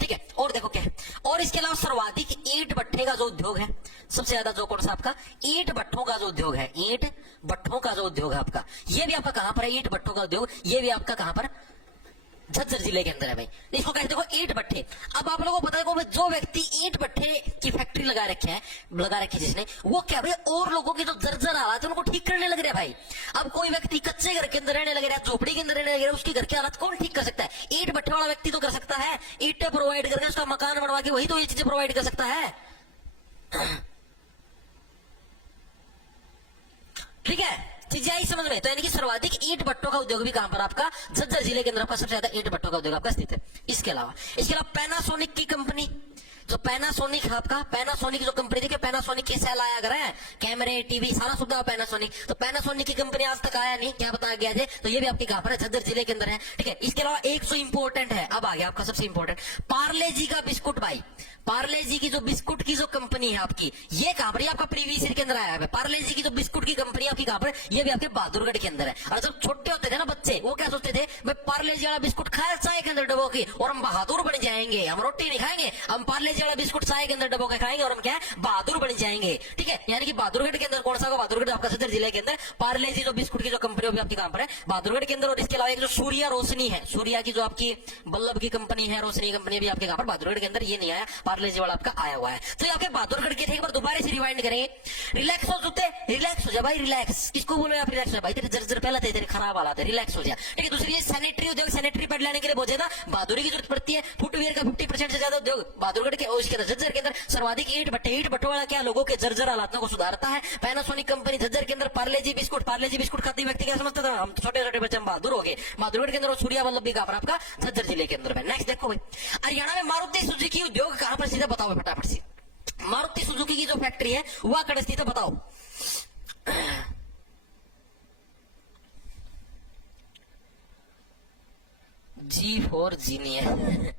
ठीक है। और देखो क्या है, और इसके अलावा सर्वाधिक ईंट भट्ठे का जो उद्योग है, सबसे ज्यादा जो कौन सा आपका ईंट भट्ठों का जो उद्योग है, ईंट भट्ठों का जो उद्योग है आपका, ये भी आपका कहां पर है, ईंट भट्ठों का उद्योग, ये भी आपका कहां पर, झज्जर जिले के अंदर है भाई। इसको कहते देखो ईंट भट्ठे। अब आप लोगों को पता है जो व्यक्ति ईंट भट्ठे की फैक्ट्री लगा रखे है, लगा रखी जिसने, वो क्या भाई और लोगों की जो जर्जर हालात है उनको ठीक करने लग रहा है भाई। अब कोई व्यक्ति कच्चे घर के अंदर रहने लग रहा है, झोपड़ी के अंदर रहने लग रहा है, उसकी घर की हालत कौन ठीक कर सकता है? ईंट भट्ठे वाला व्यक्ति तो कर सकता है, ईंटें प्रोवाइड करके उसका मकान बनवा के वही तो ये चीजें प्रोवाइड कर सकता है, ठीक है। चीजें आई समझ में? तो यानी कि सर्वाधिक ईंट भट्टों का उद्योग भी कहां पर आपका, झज्जर जिले के अंदर आपका सबसे ज्यादा ईंट भट्टों का उद्योग आपका स्थित है। इसके अलावा पैनासोनिक की कंपनी, जो पैनासोनिक है आपका, पैनासोनिक जो कंपनी देखिए, पैनासोनिक के सेल आया कर है, कैमरे टीवी सारा सुविधा पैनासोनिक, तो पैनासोनिक की कंपनी आज तक आया नहीं, क्या बताया गया है, तो ये भी आपके कहां पर है, झज्जर जिले के अंदर है, ठीक है। इसके अलावा एक जो इंपॉर्टेंट है, अब आ गया आपका सबसे इंपॉर्टेंट, पार्ले जी का बिस्कुट भाई, पार्ले जी की जो बिस्कुट की जो कंपनी है आपकी, ये कहां पर, आपका प्रीवियस ईयर के अंदर आया है। पार्ले जी की जो बिस्कुट की कंपनी आपकी कहां पर, ये भी आपके बहादुरगढ़ के अंदर है। और जब छोटे होते थे ना बच्चे, वो क्या सोचते थे, भाई पार्ले जी वाला बिस्कुट खाया चाय के अंदर डबो के, और हम बहादुर बन जाएंगे, हम रोटी नहीं खाएंगे, हम पार्ले जी वाला बिस्कुट चाय के अंदर डबो के खाएंगे, और हम क्या है, बहादुर बन जाएंगे, ठीक है। यानी कि बहादुरगढ़ के अंदर कौन सा, बहादुरगढ़ आपका सदर जिले के अंदर पार्ले जी जो बिस्कुट की जो कंपनी भी आपकी कहां पर है, बहादुरगढ़ के अंदर। और इसके अलावा एक जो सूर्या रोशनी है, सूर्या की जो आपकी बल्लभ की कंपनी है, रोशनी कंपनी भी आपके कहां पर, बहादुरगढ़ के अंदर, ये नहीं आया, पार्ले जी वाला आपका आया हुआ है। तो ये आपके बहादुरगढ़ के थे, एक बार दोबारा से रिवाइंड करेंगे। रिलैक्स हो जूते, रिलैक्स हो जा भाई, रिलैक्स किसको बोलो आप, रिलैक्स हो भाई, तेरे जर्जर पहले थे, तेरे खराब हालात है, रिलैक्स हो जा, ठीक है। दूसरी सैनिटरी उद्योग, सैनिटरी पैड लाने के लिए बहुत ज्यादा बहादुरी की जरूरत पड़ती है। फुटवियर का 50% से ज्यादा उद्योग बहादुरगढ़ के, और इसके झज्जर के अंदर सर्वाधिक ईंट भट्टे, ईंट भट्टों वाला क्या लोगों के जर्जर हालातों को सुधारता है। पैनासोनिक कंपनी झज्जर के अंदर, पार्ले जी बिस्कुट, पार्ले जी बिस्कुट खाते व्यक्ति क्या समझता था, हम छोटे छोटे बच्चे हम बहादुर हो गए, बहादुरगढ़ के अंदर। और सूर्या वल्लभ भी कहां पर आपका, झज्जर जिले के अंदर है। नेक्स्ट देखो भाई, हरियाणा में मारुति सुजुकी उद्योग कहां पर सीधा बताओ फटाफट से, मारुति सुजुकी की जो फैक्ट्री है वह कहां स्थित है बताओ। जी फॉर जीनियस,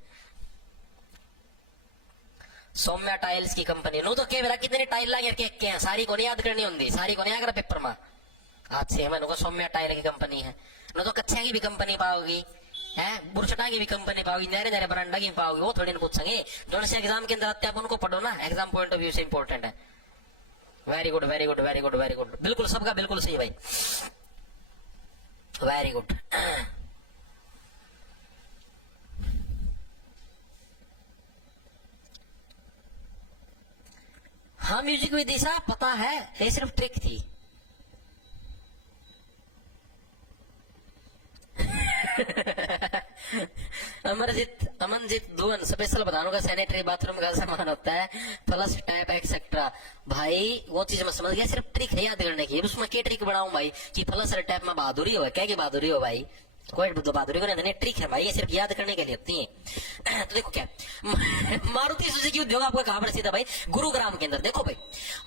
सौम्या टाइल्स की कंपनी नो, तो के मेरा कितने टाइल लागे के सारी को याद करनी होंगी, सारी को नहीं आकर पेपर में आज से मैंने सौम्या टाइल की कंपनी है नो, तो कच्चे की भी कंपनी पाओगी है, बुरछटा की भी कंपनी पाओगी, नहरे नहरे बरांडा की पाओगी, वो थोड़ी ना पूछेंगे। जो से एग्जाम के अंदर आते हैं उनको पढ़ो ना, एग्जाम पॉइंट ऑफ व्यू से इंपॉर्टेंट है। Very good very good very good very good, बिल्कुल सबका बिल्कुल सही भाई, वेरी गुड। हम म्यूजिक विदिशा पता है, ये सिर्फ ट्रिक थी। अमनजीत दुवन स्पेशल बताने का सैनिटरी बाथरूम का सामान होता है, फ्लश टैप एक्सेट्रा। भाई वो चीज मैं समझ गया, सिर्फ ट्रिक है याद करने की। उसमें क्या ट्रिक बनाऊं भाई कि फ्लश टैप में बहादुरी हो, क्या की बहादुरी हो भाई, कोई बहादुरी को नहीं, ट्रिक है भाई, ये सिर्फ याद करने के लिए होती है। तो देखो क्या मारुति सुजुकी उद्योग आपका कहां पर स्थित है भाई, गुरुग्राम के अंदर। देखो भाई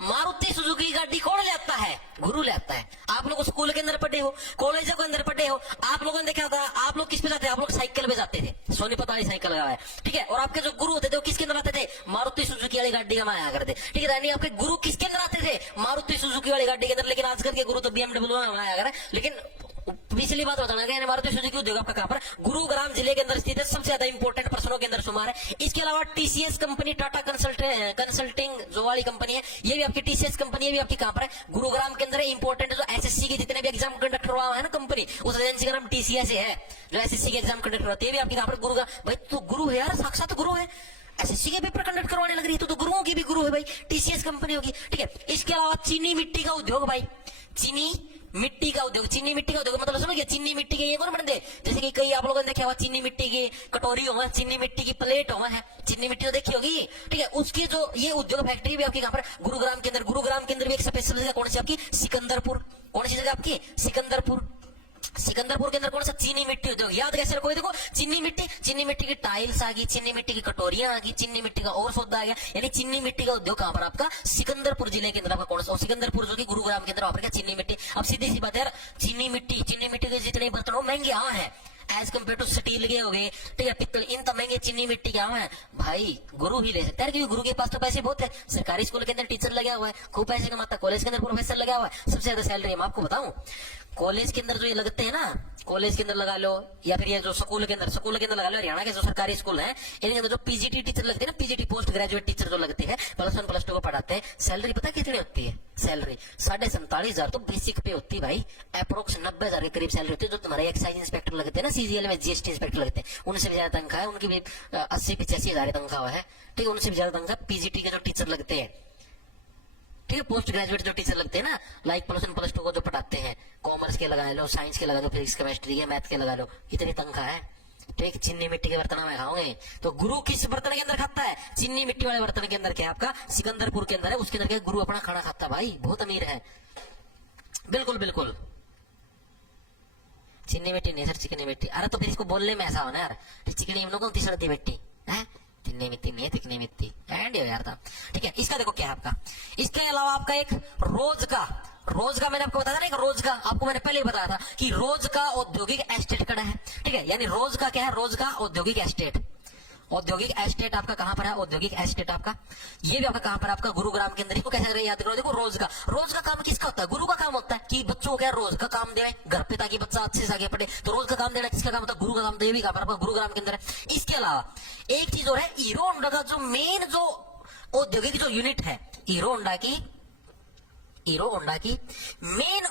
मारुति सुजुकी की गाड़ी कौन ले आता है, गुरु ले आता है। आप लोग स्कूल के अंदर पढ़े हो, कॉलेजों के अंदर पढ़े हो, आप लोगों ने देखा था, आप लोग किस पे जाते थे, आप लोग साइकिल पे जाते थे, सोनीपत वाली साइकिल लगा है, ठीक है। और आपके जो गुरु होते थे वो किसके अंदर आते थे, मारुति सुजुकी वाली गाड़ी का आया करते, ठीक है। यानी आपके गुरु किसके अंदर आते थे, मारुति सुजुकी वाली गाड़ी के अंदर। लेकिन आजकल के गुरु तो BMW में आया कर, लेकिन पिछली बात बताना कि मारुति सुजुकी उद्योग आपका कहां पर, गुरुग्राम जिले के अंदर स्थित है। सबसे ज्यादा इंपोर्टेंट पर्सनों के अंदर शुमार है। इसके अलावा टीसीएस कंपनी, टाटा कंसल्टिंग जो वाली कंपनी है, ये भी आपकी टीसीएस कंपनी, ये भी आपकी कहां पर है, गुरुग्राम के अंदर। इंपोर्टेंट जो एसएससी के जितने भी एग्जाम कंडक्ट हुआ है ना कंपनी, उस एजेंसी का नाम टीसीएस है, जो एसएससी के एग्जाम कंडक्ट हुआ, ये भी आपकी कहां पर, गुरुग्राम। भाई तो गुरु है यार, साक्षात गुरु है, एसएससी के पेपर कंडक्ट करवाने लग रही है तो गुरुओं की भी गुरु है भाई, टीसीएस कंपनी होगी, ठीक है। इसके अलावा चीनी मिट्टी का उद्योग भाई, चीनी मिट्टी का उद्योग, चीनी मिट्टी का उद्योग मतलब सुनो क्या, चीनी मिट्टी के ये कौन बनते, जैसे कि कई आप लोगों ने देखा हुआ चीनी मिट्टी की कटोरी हो, चीनी मिट्टी की प्लेट हो, है चीनी मिट्टी तो देखी होगी, ठीक है। उसकी जो ये उद्योग फैक्ट्री भी आपकी कहां पर, गुरुग्राम के अंदर। गुरुग्राम के अंदर भी एक स्पेशल जगह कौन सी आपकी, सिकंदरपुर। कौन सी जगह आपकी, सिकंदरपुर। सिकंदरपुर के अंदर कौन सा, चीनी मिट्टी उद्योग। याद कैसे रखो, देखो चीनी मिट्टी की टाइल्स आ गई, चीनी मिट्टी की कटोरियां आ गई, चीनी मिट्टी का और सौदा आ गया, यानी चीनी मिट्टी का उद्योग कहां पर आपका, सिकंदरपुर जिले के अंदर आपका कौन सा, सिकंदरपुर जो कि गुरुग्राम के अंदर वहां पर क्या, चीनी मिट्टी। अब सीधी सी बात है यार, चीनी मिट्टी के जितने बर्तन हो महंगे यहाँ है एज कम्पेयर टू स्टील के हो गए, ठीक है, पित्तल, इन तो महंगे चीनी मिट्टी क्या है भाई, गुरु ही ले सकता है, क्योंकि गुरु के पास तो पैसे बहुत है। सरकारी स्कूल के अंदर टीचर लगा हुआ है, खूब पैसे कमाता, कॉलेज के अंदर प्रोफेसर लगा हुआ है, सबसे ज्यादा सैलरी। मैं आपको बताऊं, कॉलेज के अंदर जो ये लगते हैं ना, कॉलेज के अंदर लगा लो, या फिर ये जो स्कूल के अंदर लगा लो, हरियाणा के जो सरकारी स्कूल है इनके अंदर जो पीजीटी टीचर लगते हैं ना, पीजीटी पोस्ट ग्रेजुएट टीचर जो लगते हैं, +1 +2 को पढ़ाते हैं, सैलरी पता कितनी होती है, सैलरी 47,500 तो बेसिक पे होती है भाई, अप्रोक्स 90,000 के करीब सैलरी होती है। जो तुम्हारे एक्साइज इंस्पेक्टर लगते हैं ना, सीजीएल में जीएसटी इंस्पेक्टर लगते हैं, उनसे भी ज्यादा तनख्वाह है, उनकी भी 80-85,000 तनख्वाह है, ठीक है, उनसे भी ज्यादा तनख्वाह पीजीटी के जो टीचर लगते हैं, ठीक है, पोस्ट ग्रेजुएट जो टीचर लगते हैं ना, लाइक +1 +2 को जो पढ़ाते हैं, कॉमर्स के लगा लो, साइंस के लगा लो, फिजिक्स केमिस्ट्री के, मैथ के लगा लो, इतनी तनख्वाह है, ठीक। चीनी मिट्टी के बर्तन में खाओगे तो गुरु किस बर्तन के अंदर खाता है, चीनी मिट्टी वाले बर्तन के अंदर, क्या आपका सिकंदरपुर के अंदर है, उसके अंदर क्या गुरु अपना खाना खाता है भाई, बहुत अमीर है, बिल्कुल बिल्कुल। चीनी मिट्टी नहीं सर, चिकनी मिट्टी। अरे तो फिर इसको बोलने में ऐसा होना यार, चिकनी कौन सी सर्दी मिट्टी है, चिकनी मिट्टी नहीं है, चिकनी मिट्टी एंड यार था, ठीक है। इसका देखो क्या है आपका, इसके अलावा आपका एक रोज का मैंने आपको बताया ना, एक रोज का आपको मैंने पहले ही बताया था कि रोज का औद्योगिक एस्टेट खड़ा है, ठीक है। यानी रोज का क्या है, रोज का औद्योगिक एस्टेट। औद्योगिक एस्टेट आपका कहां पर है, औद्योगिक एस्टेट आपका ये भी आपका कहां पर, आपका गुरुग्राम के अंदर। इसको कैसे याद करो, देखो रोज का काम किसका होता है, गुरु का काम होता है कि बच्चों को क्या रोज का काम दे घर पे, ताकि बच्चा अच्छे से आगे पढ़े। तो रोज का काम देना किसका काम होता है, गुरु का काम। तो ये भी कहां पर, आपका गुरुग्राम के अंदर है। इसके अलावा एक चीज और है, हीरो होंडा का जो मेन जो औद्योगिक जो यूनिट है, हीरो होंडा की मेन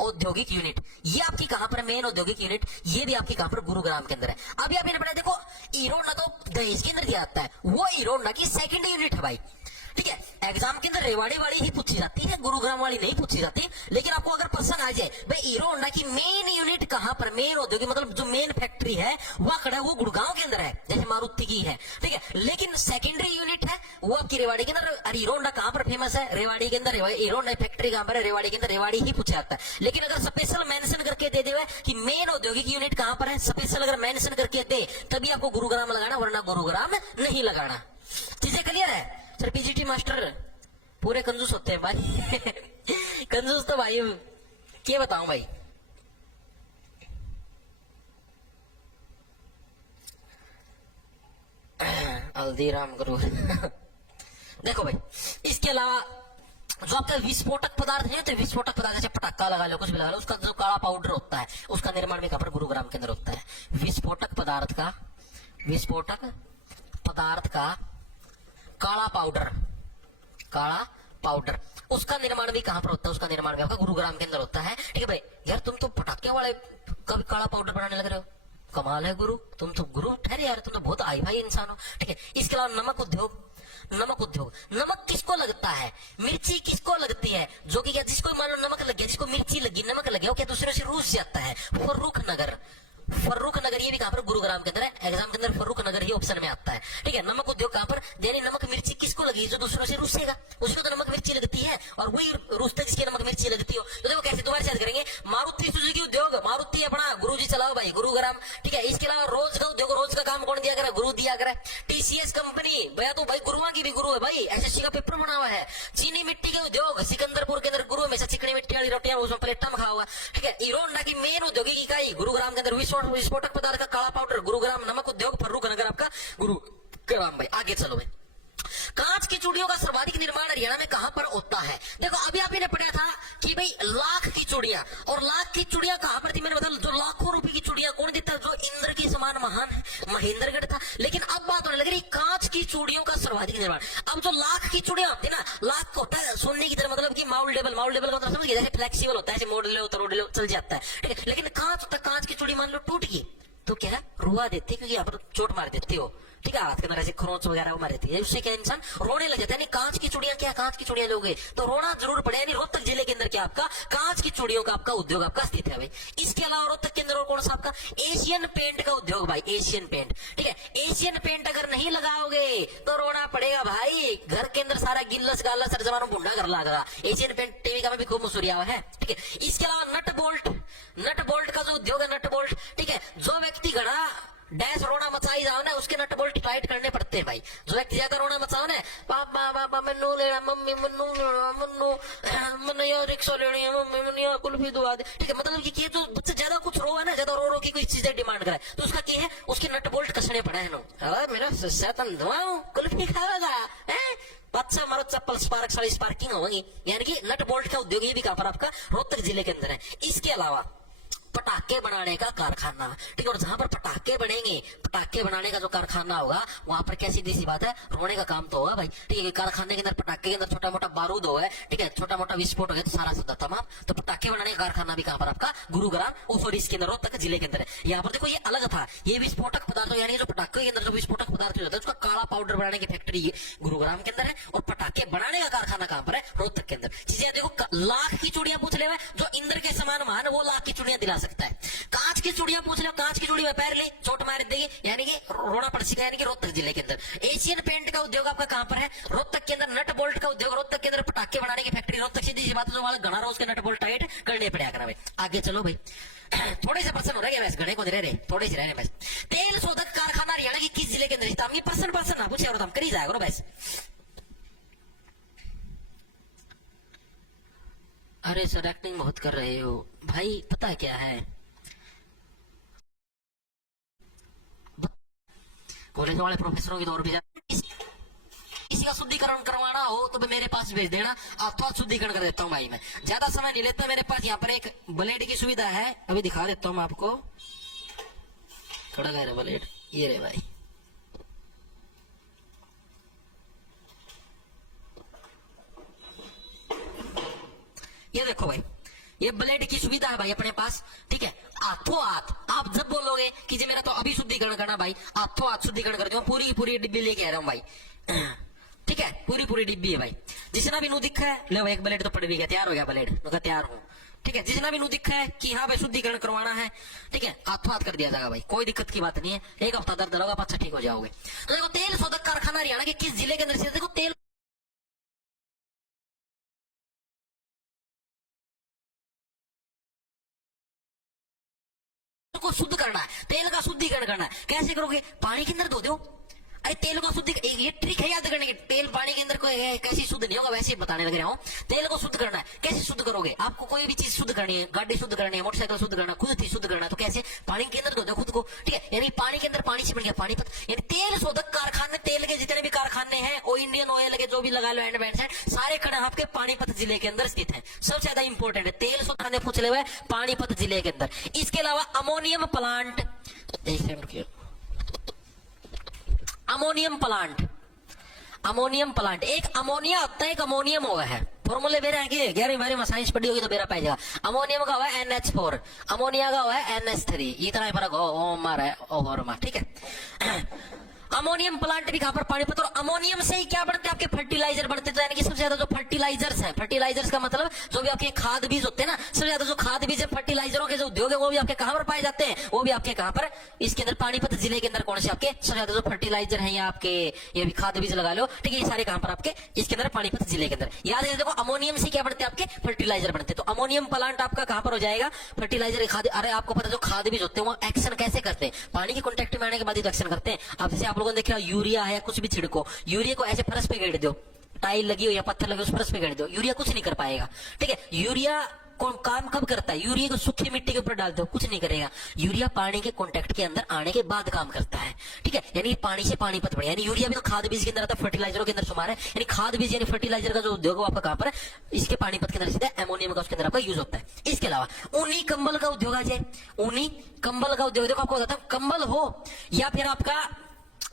औद्योगिक यूनिट, ये आपकी कहां पर, मेन औद्योगिक यूनिट, ये भी आपकी कहां पर, गुरुग्राम के अंदर है। अभी आप पढ़ा, देखो हीरो होंडा तो दहेज के अंदर दिया जाता है, वो हीरो होंडा की सेकंड यूनिट है भाई, ठीक है। एग्जाम के अंदर रेवाड़ी वाली ही पूछी जाती है, गुरुग्राम वाली नहीं पूछी जाती। लेकिन आपको अगर प्रश्न आ जाए भाई हीरो होंडा की मेन यूनिट कहां पर, मेन औद्योगिक मतलब जो मेन फैक्ट्री है वह खड़ा है, वो गुड़गांव के अंदर है, जैसे मारुति की है, ठीक है। लेकिन सेकेंडरी यूनिट है वो आपकी रेवाड़ी के अंदर। हीरो होंडा कहां पर फेमस है, रेवाड़ी के अंदर। हीरो होंडा फैक्ट्री कहां पर है, रेवाड़ी के अंदर, रेवाड़ी ही पूछा जाता है। लेकिन अगर स्पेशल मेंशन करके दे दे कि मेन औद्योगिक यूनिट कहां पर है, स्पेशल अगर मेंशन करके दे तभी आपको गुरुग्राम लगाना, वरना गुरुग्राम नहीं लगाना। चीजें क्लियर है सर। पीजीटी मास्टर पूरे कंजूस होते हैं भाई कंजूस तो भाई क्या बताऊं भाई। हल्दीराम गुरु देखो भाई, इसके अलावा जो आपका विस्फोटक पदार्थ है, तो विस्फोटक पदार्थ जैसे पटाखा लगा लो, कुछ भी लगा लो, उसका जो काला पाउडर होता है उसका निर्माण भी कहां पर, गुरुग्राम के अंदर होता है। विस्फोटक पदार्थ का काला पाउडर उसका निर्माण भी कहां पर होता है, उसका निर्माण भी आपका गुरुग्राम के अंदर होता है, ठीक है भाई। यार तुम तो पटाखे वाले कभी काला पाउडर बनाने लग रहे हो, कमाल है गुरु, तुम तो गुरु ठहरे यार, तुम तो बहुत आई भाई इंसान हो, ठीक है। इसके अलावा नमक उद्योग, नमक उद्योग। नमक किसको लगता है? मिर्ची किसको लगती है? जो कि क्या, जिसको मान लो नमक लग गया, जिसको मिर्ची लगी, नमक लग गया, वो क्या दूसरे से रूस जाता है। फर्रुख नगर, फर्रुख नगर ये भी कहां पर? गुरुग्राम के अंदर है। एग्जाम के अंदर फर्रुख नगर ही ऑप्शन में आता है। ठीक है, नमक उद्योग कहां पर? यानी नमक मिर्ची किसको लगी? जो दूसरों से रूसेगा उसको तो नमक मिर्ची लगती है, और वही रूसते जिसकी नमक मिर्ची लगती हो। तो देखो कैसे दोबारा याद करेंगे। मारुति सुजुकी उद्योग, मारुति अपना गुरुजी चलाओ भाई, गुरुग्राम। ठीक है, इसके अलावा रोज का उद्योग, रोज का काम कौन दिया करे? गुरु दिया करे। टीसीएस कंपनी भैया तो भाई गुरुआ की भी गुरु है भाई, एसएससी का पेपर बना हुआ है। चीनी मिट्टी के उद्योग, सिकंदरपुर के अंदर गुरु हमेशा चिकनी मिट्टी वाली रोटियां उसमें प्लेटा में खा हुआ। ठीक है, हीरो होंडा की मेन औद्योगिक इकाई गुरुग्राम के अंदर, विस्फोटक पदार्थ का काला पाउडर गुरुग्राम। नमक उद्योग फर्रुख नगर आपका गुरुग्राम भाई। आगे चलो भाई। कांच की चूड़ियों का सर्वाधिक निर्माण हरियाणा में कहां पर होता है? देखो अभी आप ने पढ़ा था कि भाई लाख की चूड़ियां, और लाख की चूड़ियां कहां पर थी? मैंने बताया जो लाखों रुपए की चूड़ियां कौन देता है? जो इंद्र के समान महान महेंद्रगढ़ था। लेकिन अब बात होने लग रही कांच की चूड़ियों का सर्वाधिक निर्माण। अब जो लाख की चूड़ियां होती है ना, लाख को होता है सोने की तरह, मतलब कि माउल्टेबल का मतलब समझ गए, जैसे फ्लेक्सिबल होता है, जैसे मोड़ लो तो रोड लो चल जाता है। ठीक है, लेकिन कांच होता है, कांच की चूड़ी मान लो टूट गई तो क्या रुआ देते, क्योंकि यहाँ पर चोट मार देते हो। ठीक है, हाथ के अंदर ऐसे खरोंच वगैरह वो मार देती है, उससे क्या इंसान रोने लग जाता है। नहीं, कांच की चूड़ियां क्या, कांच की चूड़ियां लोगे तो रोना जरूर पड़ेगा। नहीं, रोहतक जिले के अंदर क्या आपका कांच की चूड़ियों का आपका उद्योग आपका स्थित है भाई। इसके अलावा रोहतक के अंदर और कौन सा आपका? एशियन पेंट का उद्योग भाई, एशियन पेंट। ठीक है, एशियन पेंट अगर नहीं लगाओगे तो रोना पड़ेगा भाई। घर के अंदर सारा गिल्लस गालस हर जमाना भुंडा घर लगा। एशियन पेंट टीवी का में भी खूब मशहूरी हुआ है। ठीक है, इसके अलावा नट बोल्ट का जो उद्योग है, नट बोल्ट। ठीक है, जो व्यक्ति घड़ा डैश रोना मचाई जाओ ना, उसके नट बोल्ट टाइट करने पड़ते हैं भाई। जो व्यक्ति ज्यादा रोना मचाओ ना, पापा पापा मन्नू लेना, मम्मी मन्नू मन्नू मन्नू यार रिक्शा लेनी है, मम्मी मन्नू कुल्फी दुआ दे। ठीक है, मतलब कि ये जो बच्चा ज्यादा कुछ रो है ना, ज्यादा रो की कोई चीजें डिमांड करे तो उसका क्या है? उसके नट बोल्ट कसने पड़ा है ना। मेरा शैतान धुआं कुल्फी खाएगा है, अच्छा मारो चप्पल स्पार्क सारी स्पार्किंग होगी। यानी कि नट बोल्ट का उद्योग ये भी कहां पर आपका? रोहतक जिले के अंदर है। इसके अलावा पटाखे बनाने का कारखाना। ठीक है, और जहां पर पटाखे बनेंगे, पटाखे बनाने का जो कारखाना होगा वहां पर क्या सीधी सी बात है, रोने का काम तो होगा भाई। ठीक है, कारखाने के अंदर पटाखे के अंदर छोटा मोटा बारूद हो है, ठीक है, छोटा मोटा विस्फोट हो गया तो सारा सदा तमाम। तो पटाखे बनाने का कारखाना भी कहां पर आपका? गुरुग्राम, सॉरी इसके अंदर रोहतक जिले के अंदर है। यहाँ पर देखो ये अलग था, ये विस्फोटक पदार्थ यानी जो पटाखे के अंदर जो विस्फोटक पदार्थ होता है उसका काला पाउडर बनाने की फैक्ट्री गुरुग्राम के अंदर है, और पटाखे बनाने का कारखाना कहां पर है? रोहतक के अंदर। चीजें देखो, लाख की चूड़ियां पूछ ले, जो इंद्र के समान महान वो लाख की चूड़ियां दिला सकता है। कांच की चूड़ियां पूछ लो, कांच की चूड़ी में पैर ले चोट मार देगी, यानी कि रोना पड़ सकता है। यानी कि रोहतक जिले के अंदर। एशियन पेंट का उद्योग आपका कहां पर है? रोहतक के अंदर। नट बोल्ट का उद्योग रोहतक के अंदर। पटाखे बनाने की फैक्ट्री रोहतक। सीधी सी बात, जो वाला घना रहा उसके नट बोल्ट टाइट करने पड़ेगा भाई। आगे चलो भाई, थोड़े से पर्सन हो रहे हैं घने को दे रहे, थोड़े से रह रहे। तेल शोधक कारखाना हरियाणा के किस जिले के अंदर? ये पर्सन ना पूछे और हम करी जाएगा बस। अरे सर एक्टिंग बहुत कर रहे हो भाई, पता क्या है, कॉलेज वाले प्रोफेसरों की दौर भी किसी का शुद्धिकरण करवाना हो तो मेरे पास भेज देना, अथवा शुद्धिकरण कर देता हूँ भाई। मैं ज्यादा समय नहीं लेता, मेरे पास यहाँ पर एक ब्लेड की सुविधा है, अभी दिखा देता हूँ मैं आपको। खड़ा गया ब्लेड, ये रे भाई। ये देखो भाई, ये ब्लेड की सुविधा है भाई अपने पास। ठीक है, हाथों हाथ आप जब बोलोगे कि जी मेरा तो अभी शुद्धिकरण करना भाई, हाथों हाथ शुद्धिकरण कर दूं। पूरी डिब्बी लेके आ रहा हूं भाई। ठीक है, पूरी डिब्बी है भाई। जिसना भी नू दिखा है ले, एक ब्लेड तो पड़ भी गया, तैयार हो गया ब्लेड, तैयार हूं। ठीक है, जिसना भी नू दिखा है कि हाँ भाई शुद्धिकरण करवाना है, ठीक है, हाथों हाथ कर दिया जाएगा भाई, कोई दिक्कत की बात नहीं है। एक हफ्ता दर्द होगा, अच्छा ठीक हो जाओगे। तो देखो, तेल शोधक कारखाना हरियाणा के किस जिले के अंदर से? देखो तेल को शुद्ध करना है, तेल का शुद्धिकरण करना है। कैसे करोगे? पानी के अंदर धो दो। अरे तेल का शुद्ध, ये ट्रिक है याद करने की। तेल पानी के अंदर कोई कैसे शुद्ध नहीं होगा, वैसे बताने लग रहा हूँ। तेल को शुद्ध करना है, कैसे शुद्ध करोगे? आपको कोई भी चीज शुद्ध करनी है, गाड़ी शुद्ध करनी है, मोटरसाइकिल शुद्ध करना, खुद थी शुद्ध करना, तो कैसे? पानी के अंदर धो दो खुद को। ठीक है, यानी पानी के अंदर पानी से बन गया पानीपत। यानी तेल शोधक कारखाने, तेल के जितने भी कारखाने हैं, वो इंडियन ऑयल के जो भी लगा लो एंड बैंड है, सारे खड़े आपके पानीपत जिले के अंदर स्थित है। सबसे ज्यादा इंपॉर्टेंट है तेल शोधक कारखाने पूछ ले हुए पानीपत जिले के अंदर। इसके अलावा अमोनियम प्लांट, अमोनियम प्लांट, एक अमोनिया होता है, एक अमोनियम हुआ है। फॉर्मूले मेरे आगे 11वीं में साइंस पढ़ी होगी तो मेरा पाएगा। अमोनियम का हुआ है NH4, अमोनिया का हुआ है NH3, इतना ही फर्क हो मारा है ओवर में। ठीक है, अमोनियम प्लांट भी कहां पर, पानीपत। और अमोनियम से ही क्या बनते हैं आपके, फर्टिलाइजर बनते हैं। तो यानी कि सबसे ज्यादा जो फर्टिलाइजर्स हैं, फर्टिलाइजर्स का मतलब जो भी आपके खाद बीज होते हैं ना, सबसे ज्यादा जो खाद बीज है, फर्टिलाइजरों के जो उद्योग है वो भी आपके कहां पर पाए जाते हैं, वो भी आपके कहां पर, इसके अंदर पानीपत जिले के अंदर। कौन से आपके सबसे ज्यादा जो फर्टिलाइजर है या आपके ये भी खाद बीज लगा लो, ठीक है, ये सारे कहां पर आपके इसके अंदर पानीपत जिले के अंदर। याद है देखो, अमोनियम से क्या बनते हैं आपके, फर्टिलाइजर बनते हैं। तो अमोनियम प्लांट आपका कहां पर हो जाएगा, फर्टिलाइजर खाद। अरे आपको पता है जो खाद बीज होते हैं वो एक्शन कैसे करते हैं, पानी के कॉन्टेक्ट में आने के बाद ही तो एक्शन करते हैं। अब जैसे आप लोगों ने देखा यूरिया है, कुछ भी छिड़को, यूरिया को ऐसे फर्श पे गेड़ दो, टाइल लगी हो या पत्थर लगे उस फर्श पे गेड़ दो, यूरिया कुछ नहीं कर पाएगा। ठीक है, यूरिया कौन काम कब करता है, यूरिया को सूखी मिट्टी के ऊपर डाल दो, कुछ नहीं करेगा। यूरिया पानी के कांटेक्ट के अंदर आने के बाद काम करता है। ठीक है, यानी पानी से पानीपत बने, यानी यूरिया भी तो खाद बीज के अंदर आता है, फर्टिलाइजरों के अंदर शुमार है। यानी खाद बीज यानी फर्टिलाइजर का जो उद्योग है आपका कहां पर है, इसके पानीपत के अंदर सीधा अमोनियम का उसके अंदर आपका यूज होता है। इसके अलावा ऊनी कंबल का उद्योग आ जाए, ऊनी कंबल का उद्योग देखो आपको बताता हूं, कंबल हो या फिर आपका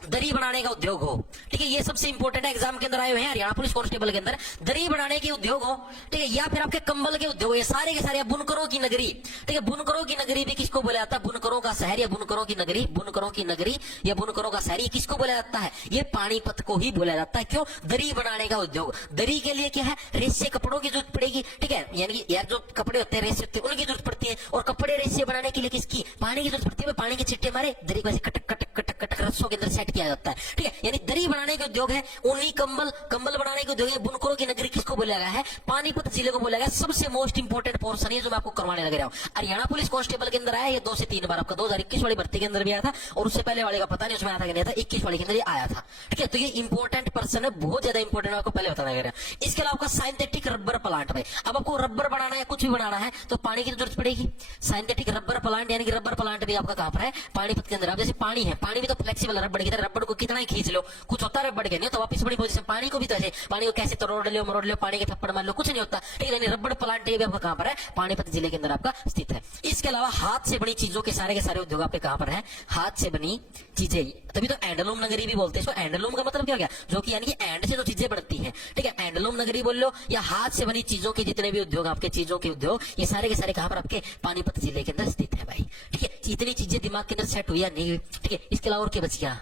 दरी बनाने का उद्योग हो, ठीक है, ये सबसे इंपॉर्टेंट है, एग्जाम के अंदर आए हुए हैं हरियाणा पुलिस कांस्टेबल के अंदर। दरी बनाने के उद्योग हो, ठीक है, या फिर आपके कंबल के उद्योग, ये सारे के सारे। बुनकरों की नगरी, ठीक है, बुनकरों की नगरी भी किसको बोला जाता है, बुनकरों का शहर या बुनकरों की नगरी, बुनकरों की नगरी या बुनकरों का शहर, ये किसको बोला जाता है, ये पानीपत को ही बोला जाता है। क्यों, दरी बनाने का उद्योग। दरी के लिए क्या है, रेशे कपड़ों की जरूरत पड़ेगी, ठीक है, यानी कि यार जो कपड़े होते हैं रेशे होते हैं उनकी जरूरत पड़ती है, और कपड़े रेशे बनाने के लिए किसकी, पानी की जरूरत पड़ती है। पानी के छिट्टे मारे दरी को ऐसे कटक कटक कटक कटक रस्सों के अंदर सेट किया जाता है। ठीक है, यानी दरी बनाने के उद्योग है, ऊनी कंबल, कंबल बनाने के उद्योग है। बुनकरों की नगरी किसको बोला गया है, पानीपत जिले को बोला गया। सबसे मोस्ट इंपोर्टेंट पोर्शन है जो मैं आपको करवाने लग रहा हूं। हरियाणा पुलिस कांस्टेबल के अंदर आया ये 2 से 3 बार, आपका 2021 वाली भर्ती के अंदर भी आया था, और उससे पहले वाले का पता नहीं उसमें आया था कि नहीं था, 21 वाले के अंदर ये आया था। ठीक है, तो ये इंपॉर्टेंट पर्सन है, बहुत ज्यादा इंपॉर्टेंट, आपको पहले बताना लग रहा है। इसके अलावा आपका साइंथेटिक रबर प्लांट में, अब आपको रबर बनाना है, कुछ भी बनाना है तो पानी की जरूरत पड़ेगी। साइंथेटिक रबर प्लांट यानी कि रबर प्लांट भी आपका कहां पर है, पानीपत के अंदर। अब जैसे पानी है, पानी भी तो फ्लेक्सिबल रबर की तरह, रबर को कितना ही खींच लो कुछ होता है, रबड़ के नहीं तो वापस बड़ी पोजीशन। पानी को भी तो ऐसे, पानी को कैसे तोड़ लो मरोड़ लो, पानी के थप्पड़ मार लो, कुछ नहीं होता। ठीक है, रबड़ प्लांट ये भी आपका कहां पर है, पानीपत जिले के अंदर आपका स्थित है। इसके अलावा हाथ से बनी चीजों के सारे उद्योग आपके कहां पर है, हाथ से बनी चीजें, तभी तो एंडलूम नगरी भी बोलते हैं इसको। एंडलूम का मतलब क्या हो गया, जो कि यानी कि एंड से जो चीजें बनती हैं। ठीक है, एंडलूम नगरी बोल लो या हाथ से बनी चीजों के जितने भी उद्योग आपके, चीजों के उद्योग, ये सारे के सारे कहां पर आपके पानीपत जिले के अंदर स्थित है भाई। ठीक है, इतनी चीजें दिमाग के अंदर सेट हुई या नहीं। ठीक है, इसके अलावा और क्या बच गया,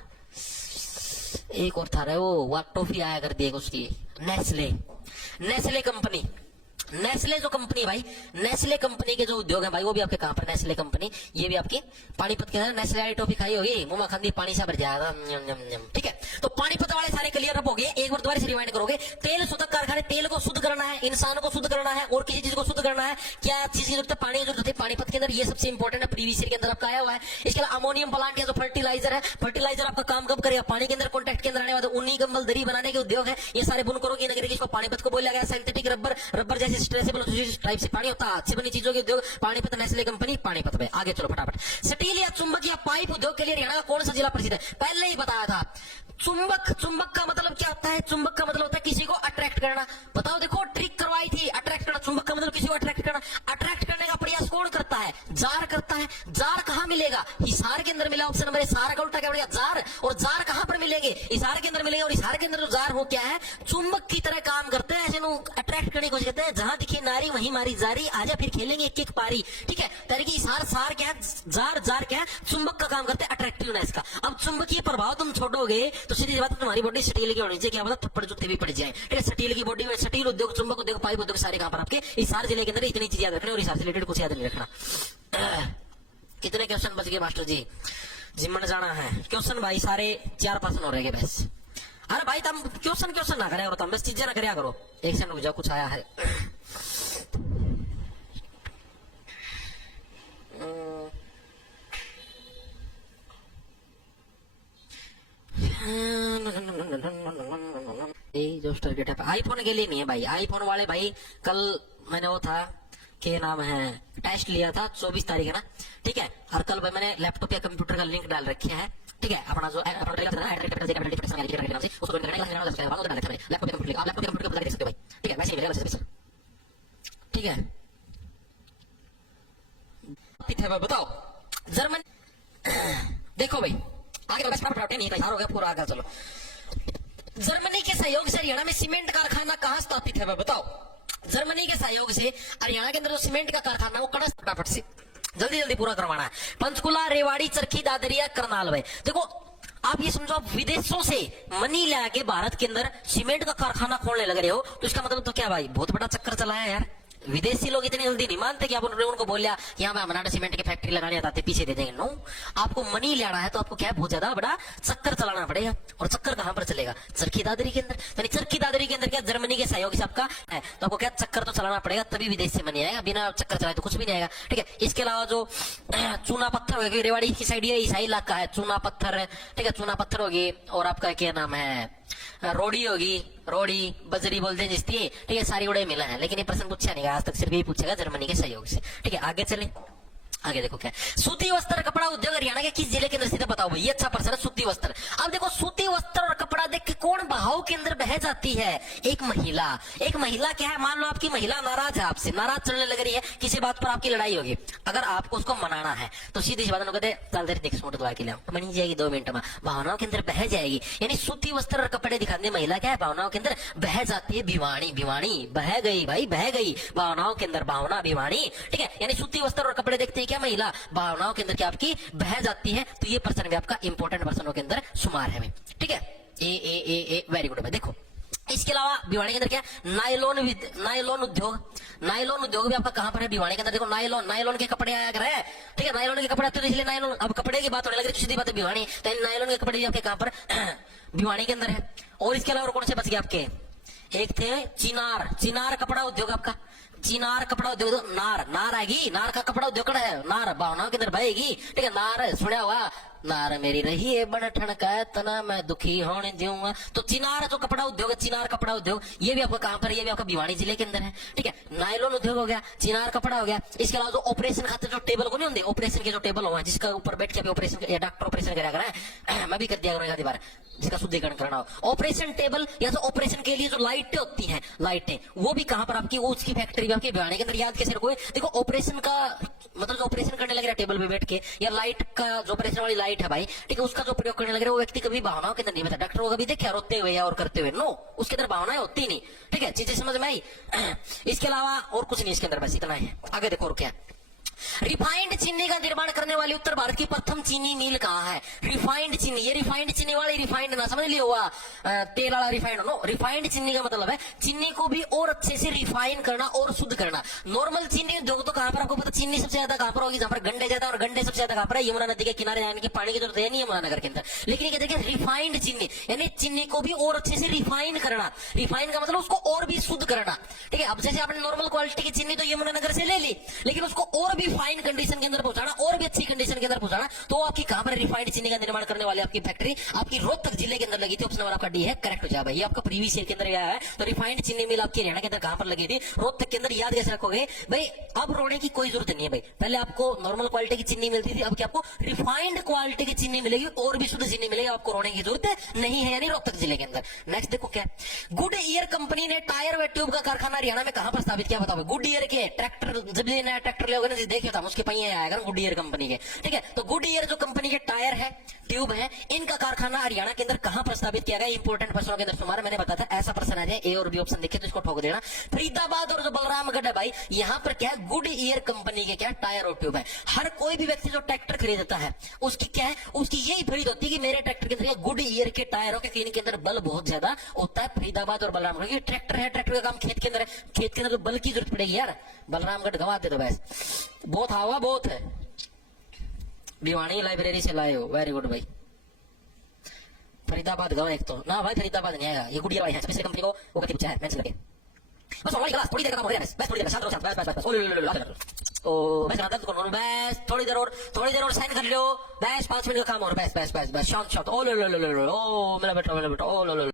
एक और था वो टॉफी आया कर दी उसकी, नेस्ले, नेस्ले कंपनी। नेस्ले जो कंपनी भाई, नेस्ले कंपनी के जो उद्योग है भाई वो भी आपके कहां पर, नेस्ले कंपनी, ये भी आपकी पानीपत के अंदर। नेस्ले वाली टॉफी खाई होगी, मुंह में खांदी पानी सा भर जाएगा। ठीक है, तो पानीपत वाले सारे क्लियर अप हो गए। एक बार दोबारा से रिमाइंड करोगे, तेल शुद्ध कारखाने, तेल को शुद्ध करना है, इंसान को शुद्ध करना है, और किसी चीज को शुद्ध करना है, क्या चीज की जरूरत है, पानी की जरूरत है पानीपत के अंदर। ये सबसे इंपॉर्टेंट है, प्रीवियस ईयर के अंदर आपका आया हुआ है। इसके अलावा अमोनियम प्लांट या जो फर्टिलाइजर है, फर्टिलाइजर आपका काम कब करेगा, पानी के अंदर कॉन्टेक्ट के अंदर आने वाला। ऊनी कंबल दरी बनाने के उद्योग है, ये सारे बुनकरों की नगरी, जिसको पानीपत को बोला गया। सिंथेटिक रबर, रबर जैसे स्ट्रेचेबल टाइप से पानी होता है, हाथ से बनी चीजों के उद्योग पानीपत, नेस्ले कंपनी पानीपत में। आगे चलो फटाफट। स्टील या चुंबक या पाइप उद्योग के लिए हरियाणा का कौन सा जिला प्रसिद्ध है, पहले ही बताया था। चुंबक, चुंबक का मतलब क्या होता है, चुंबक का मतलब होता है किसी को अट्रैक्ट करना। बताओ, देखो ट्रिक करवाई थी, अट्रैक्ट करना। चुंबक का मतलब किसी को अट्रैक्ट करना। अट्रैक्ट करने का प्रयास कौन करता है, जार करता है। जार कहां मिलेगा, हिसार के अंदर मिला। ऑप्शन नंबर हिसार का उल्टा क्या पड़ेगा, जार। और जार कहां पर मिलेंगे, हिसार के अंदर मिलेंगे। और हिसार के अंदर जो जार हो क्या है, चुंबक की तरह काम करते हैं, ऐसे अट्रैक्ट करने की कोशिश करते हैं। जहां दिखे नारी वहीं मारी जारी, आजा फिर खेलेंगे एक एक पारी। ठीक है, तरीके हिसार, सार क्या है, जार, जार क्या है, चुंबक का काम करते हैं, अट्रैक्टिवनेस का। अब चुंबकीय प्रभाव तुम छोड़ोगे तो सीधी बात, तुम्हारी बॉडी स्टील की होनी चाहिए, क्या पता थप्पड़ जूते भी पड़ जाए। ठीक है, स्टील की बॉडी में स्टील उद्योग, चुंबक उद्योग, पाइप उद्योग सारे कहां पर आपके हिसार जिले के अंदर। इतनी चीज याद रखना, और हिसार से रिलेटेड कुछ याद नहीं रखना। कितने क्वेश्चन बच गए मास्टर जी, जिम्मन जाना है। क्वेश्चन भाई सारे 4% हो रहे बस। अरे भाई तुम क्वेश्चन ना करे करो, तुम बस चीजें ना करया करो। एक सेकंड रुक जाओ, कुछ आया है। जो टारगेट है आईफोन के लिए नहीं है भाई, आईफोन वाले भाई कल मैंने वो था क्या नाम है, टेस्ट लिया था 24 तारीख है ना। ठीक है, और कल भाई मैंने लैपटॉप या कंप्यूटर का लिंक डाल रखे हैं। ठीक है, अपना जो उसको लैपटॉप कंप्यूटर देख सकते हो भाई। ठीक है, वैसे ही मिलेगा। ठीक है, बताओ जर्मन, देखो भाई आगे नहीं हो गया पूरा, आगे चलो। जर्मनी के सहयोग से हरियाणा में सीमेंट कारखाना कहां स्थापित है, बताओ। जर्मनी के सहयोग से हरियाणा के अंदर जो सीमेंट का कारखाना वो कड़ा, फटाफट से जल्दी जल्दी पूरा करवाना है। पंचकुला, रेवाड़ी, चरखी, दादरिया, करनाल। भाई देखो आप ये समझो, आप विदेशों से मनी ले आके भारत के अंदर सीमेंट का कारखाना खोलने लग रहे हो, तो इसका मतलब तो क्या भाई, बहुत बड़ा चक्कर चलाया यार। विदेशी लोग इतनी जल्दी नहीं मानते कि आप उनको बोल लिया कि हाँ मैं हमारा सीमेंट की फैक्ट्री लगाने आते पीछे दे देंगे। नो, आपको मनी लेना है तो आपको क्या है, बहुत ज्यादा बड़ा चक्कर चलाना पड़ेगा। और चक्कर कहां पर चलेगा, चरखी दादरी के अंदर। यानी चरखी दादरी के अंदर क्या, जर्मनी के सहयोग से आपका है, तो आपको क्या चक्कर तो चलाना पड़ेगा, तभी विदेश से मनी आएगा। बिना चक्कर चलाए तो कुछ भी नहीं आएगा। ठीक है, इसके अलावा जो चूना पत्थर होगी, रेवाड़ी की साइड ये ईसाई इलाका है, चूना पत्थर, ठीक है, चूना पत्थर होगी, और आपका क्या नाम है, रोड़ी होगी, रोड़ी बजरी बोलते हैं जिसकी, ठीक है, सारी उड़े मिला है। लेकिन ये प्रश्न पूछा नहीं, आज तक सिर्फ यही पूछेगा जर्मनी के सहयोग से। ठीक है, आगे चले। आगे देखो क्या, सूती वस्त्र कपड़ा उद्योग हरियाणा के किस जिले के अंदर स्थित है, बताओ भाई। ये अच्छा प्रश्न है, सूती वस्त्र। अब देखो, सूती वस्त्र और कपड़ा देख के कौन बहाव के अंदर बह जाती है, एक महिला। एक महिला क्या है, मान लो आपकी महिला नाराज है आपसे, नाराज चलने लग रही है, किसी बात पर आपकी लड़ाई होगी, अगर आपको उसको मनाना है तो सीधी सी बात कहते चल देर देख सूट दवा के लिए तो बनी जाएगी 2 मिनट में, भावनाओं के अंदर बह जाएगी। यानी सूती वस्त्र और कपड़े दिखाने महिला क्या है, भावनाओं के अंदर बह जाती है। भिवाणी, भिवाणी बह गई भाई, बह गई भावनाओं के अंदर, भावना भिवाणी। ठीक है, यानी सूती वस्त्र और कपड़े देखते हैं क्या, महिला भावनाओं के अंदर क्या आपकी बह जाती है। तो ये प्रश्न भी आपका इंपॉर्टेंट प्रश्नों के अंदर शुमार है भाई। ठीक है, ए वेरी गुड भाई। देखो, इसके अलावा भिवाड़ी के अंदर क्या, नायलॉन उद्योग। नायलॉन उद्योग भी आपका कहां पर है, भिवाड़ी के अंदर। देखो, नायलॉन के कपड़े आया कर है, ठीक है, नायलॉन के कपड़े आते हैं, इसलिए नायलॉन, अब कपड़े की बात होने लग रही है, सीधी बात है भिवाड़ी, तो नायलॉन के कपड़े भी आपके कहां पर, भिवाड़ी के अंदर है। और इसके अलावा कौन से बच गए आपके, एक थे चिनार कपड़ा उद्योग आपका, चिनार कपड़ा उद्योग। नार आएगी, नार का कपड़ा उद्योग है, नार भावनाओं के अंदर बहेगी। ठीक है, नार सुना हुआ, नार मेरी रही है बन ठनका तना मैं दुखी होने दूंगा। तो चिनार जो कपड़ा उद्योग, चिनार कपड़ा उद्योग, ये भी आपका कहां पर है, ये भी आपका भिवाड़ी जिले के अंदर है। ठीक है, नायलॉन उद्योग हो गया, चिनार कपड़ा हो गया। इसके अलावा जो ऑपरेशन खाते जो टेबल को नहीं होंगे, ऑपरेशन के जो टेबल हुआ जिसका ऊपर बैठ के ऑपरेशन या डॉक्टर ऑपरेशन करा है, मैं भी कर दिया करूंगा बार, जिसका शुद्धिकरण करना हो, ऑपरेशन टेबल या तो ऑपरेशन के लिए जो लाइटें होती हैं, लाइटें, वो भी कहां पर आपकी, उसकी फैक्ट्री भी आपकी भिवाड़ी के अंदर। याद कैसे रखोगे, देखो ऑपरेशन का मतलब जो ऑपरेशन करने लग रहा है टेबल पे बैठ के, या लाइट का जो ऑपरेशन वाली लाइट है भाई, ठीक है, उसका जो प्रयोग करने लग रहा है, वो व्यक्ति कभी भावनाओं के अंदर नहीं बता। डॉक्टर को कभी देखा रोते हुए या और करते हुए, नो, उसके अंदर भावनाएं होती नहीं। ठीक है, चीजें समझ में आई। इसके अलावा और कुछ नहीं इसके अंदर, बस इतना है। आगे देखो और क्या, रिफाइंड चीनी का निर्माण करने वाली उत्तर भारत की प्रथम चीनी मिल कहाँ है, रिफाइंड चीनी। ये रिफाइंड चीनी वाली, रिफाइंड ना समझ लिया हुआ तेल वाला रिफाइंड, नो, रिफाइंड चीनी का मतलब है चीनी को भी और अच्छे से रिफाइन करना और शुद्ध करना। नॉर्मल चीनी उद्योग तो कहां पर, आपको पता चीनी सबसे ज्यादा कहां पर होगी, जहां पर गंडे ज्यादा, और गंडे सबसे ज्यादा कहां पर है, यमुना नदी के किनारे, यानी कि पानी की जरूरत है नहीं यमुना नगर के अंदर। लेकिन ये देखिए, रिफाइंड चीनी यानी चीनी को भी और अच्छे से रिफाइन करना। रिफाइन का मतलब उसको और भी शुद्ध करना। ठीक है, अब जैसे आपने नॉर्मल क्वालिटी की चीनी तो यमुना नगर से ले ली, लेकिन उसको और भी फाइन कंडीशन के अंदर पहुंचाना, और भी अच्छी कंडीशन के अंदर पहुंचाना, तो आपकी कहां पर रिफाइंड चीनी का निर्माण करने वाली आपकी फैक्ट्री आपकी रोहतक जिले के अंदर लगी थी। ऑप्शन नंबर आपका डी है, करेक्ट हो जाए भाई। ये आपका प्रीवियस ईयर के अंदर आया है। तो रिफाइंड चीनी मिल आपकी हरियाणा के अंदर कहां पर लगी थी, रोहतक के अंदर। याद कैसे रखोगे भाई, अब रोने की कोई जरूरत नहीं है भाई। पहले आपको नॉर्मल क्वालिटी की चीनी मिलती थी, अब क्या आपको रिफाइंड क्वालिटी की चीनी मिलेगी, और भी शुद्ध चीनी मिलेगी, आपको रोने की जरूरत नहीं है, यानी रोहतक जिले के अंदर। नेक्स्ट देखो क्या, गुड ईयर कंपनी ने टायर व ट्यूब का कारखाना हरियाणा में कहां पर स्थापित किया, बताओ। गुड ईयर के ट्रैक्टर, जब भी नया ट्रैक्टर ले ना, देखिए था उसके पहिए आएगा गुड ईयर कंपनी के। ठीक है, तो गुड ईयर जो कंपनी के टायर है, ट्यूब है, इनका कारखाना हरियाणा के अंदर कहां प्रस्तावित किया गया। इंपोर्टेंट प्रश्नों के अंदर तुम्हारा मैंने बताया था, ऐसा प्रश्न आ जाए ए और बी ऑप्शन देखे तो इसको ठोक देना। फरीदाबाद और जो बलरामगढ़ है भाई, यहां पर क्या है, गुड ईयर कंपनी के क्या टायर और ट्यूब है। हर कोई भी व्यक्ति जो ट्रैक्टर खरीदता है, उसकी क्या है, उसकी यही खरीद होती है कि मेरे ट्रैक्टर के अंदर गुड ईयर के टायरों के, इनके अंदर बल बहुत ज्यादा होता है। फरीदाबाद और बलरामगढ़, ये ट्रैक्टर है, ट्रैक्टर का काम खेत के अंदर है, खेत के अंदर तो बल की जरूरत पड़ेगी यार। बलरामगढ़ गवा दे दो बस, बहुत हवा बहुत है। भिवाड़ी लाइब्रेरी से लाए हो, वेरी गुड भाई। फरीदाबाद गवा एक तो ना भाई, फरीदाबाद नहीं आएगा, ये गुड़िया भाई है, स्पेशल कंपनी को वो कति पूछा है मैंने लगे। बस ऑनलाइन क्लास थोड़ी देर का काम हो रहा है, बस थोड़ी देर, शांत रहो, शांत, बस ओ बस रात को बस थोड़ी देर और साइन कर लो, बस 5 मिनट का काम और बस शांत, ओ लो मेरा बेटा, ओ लो।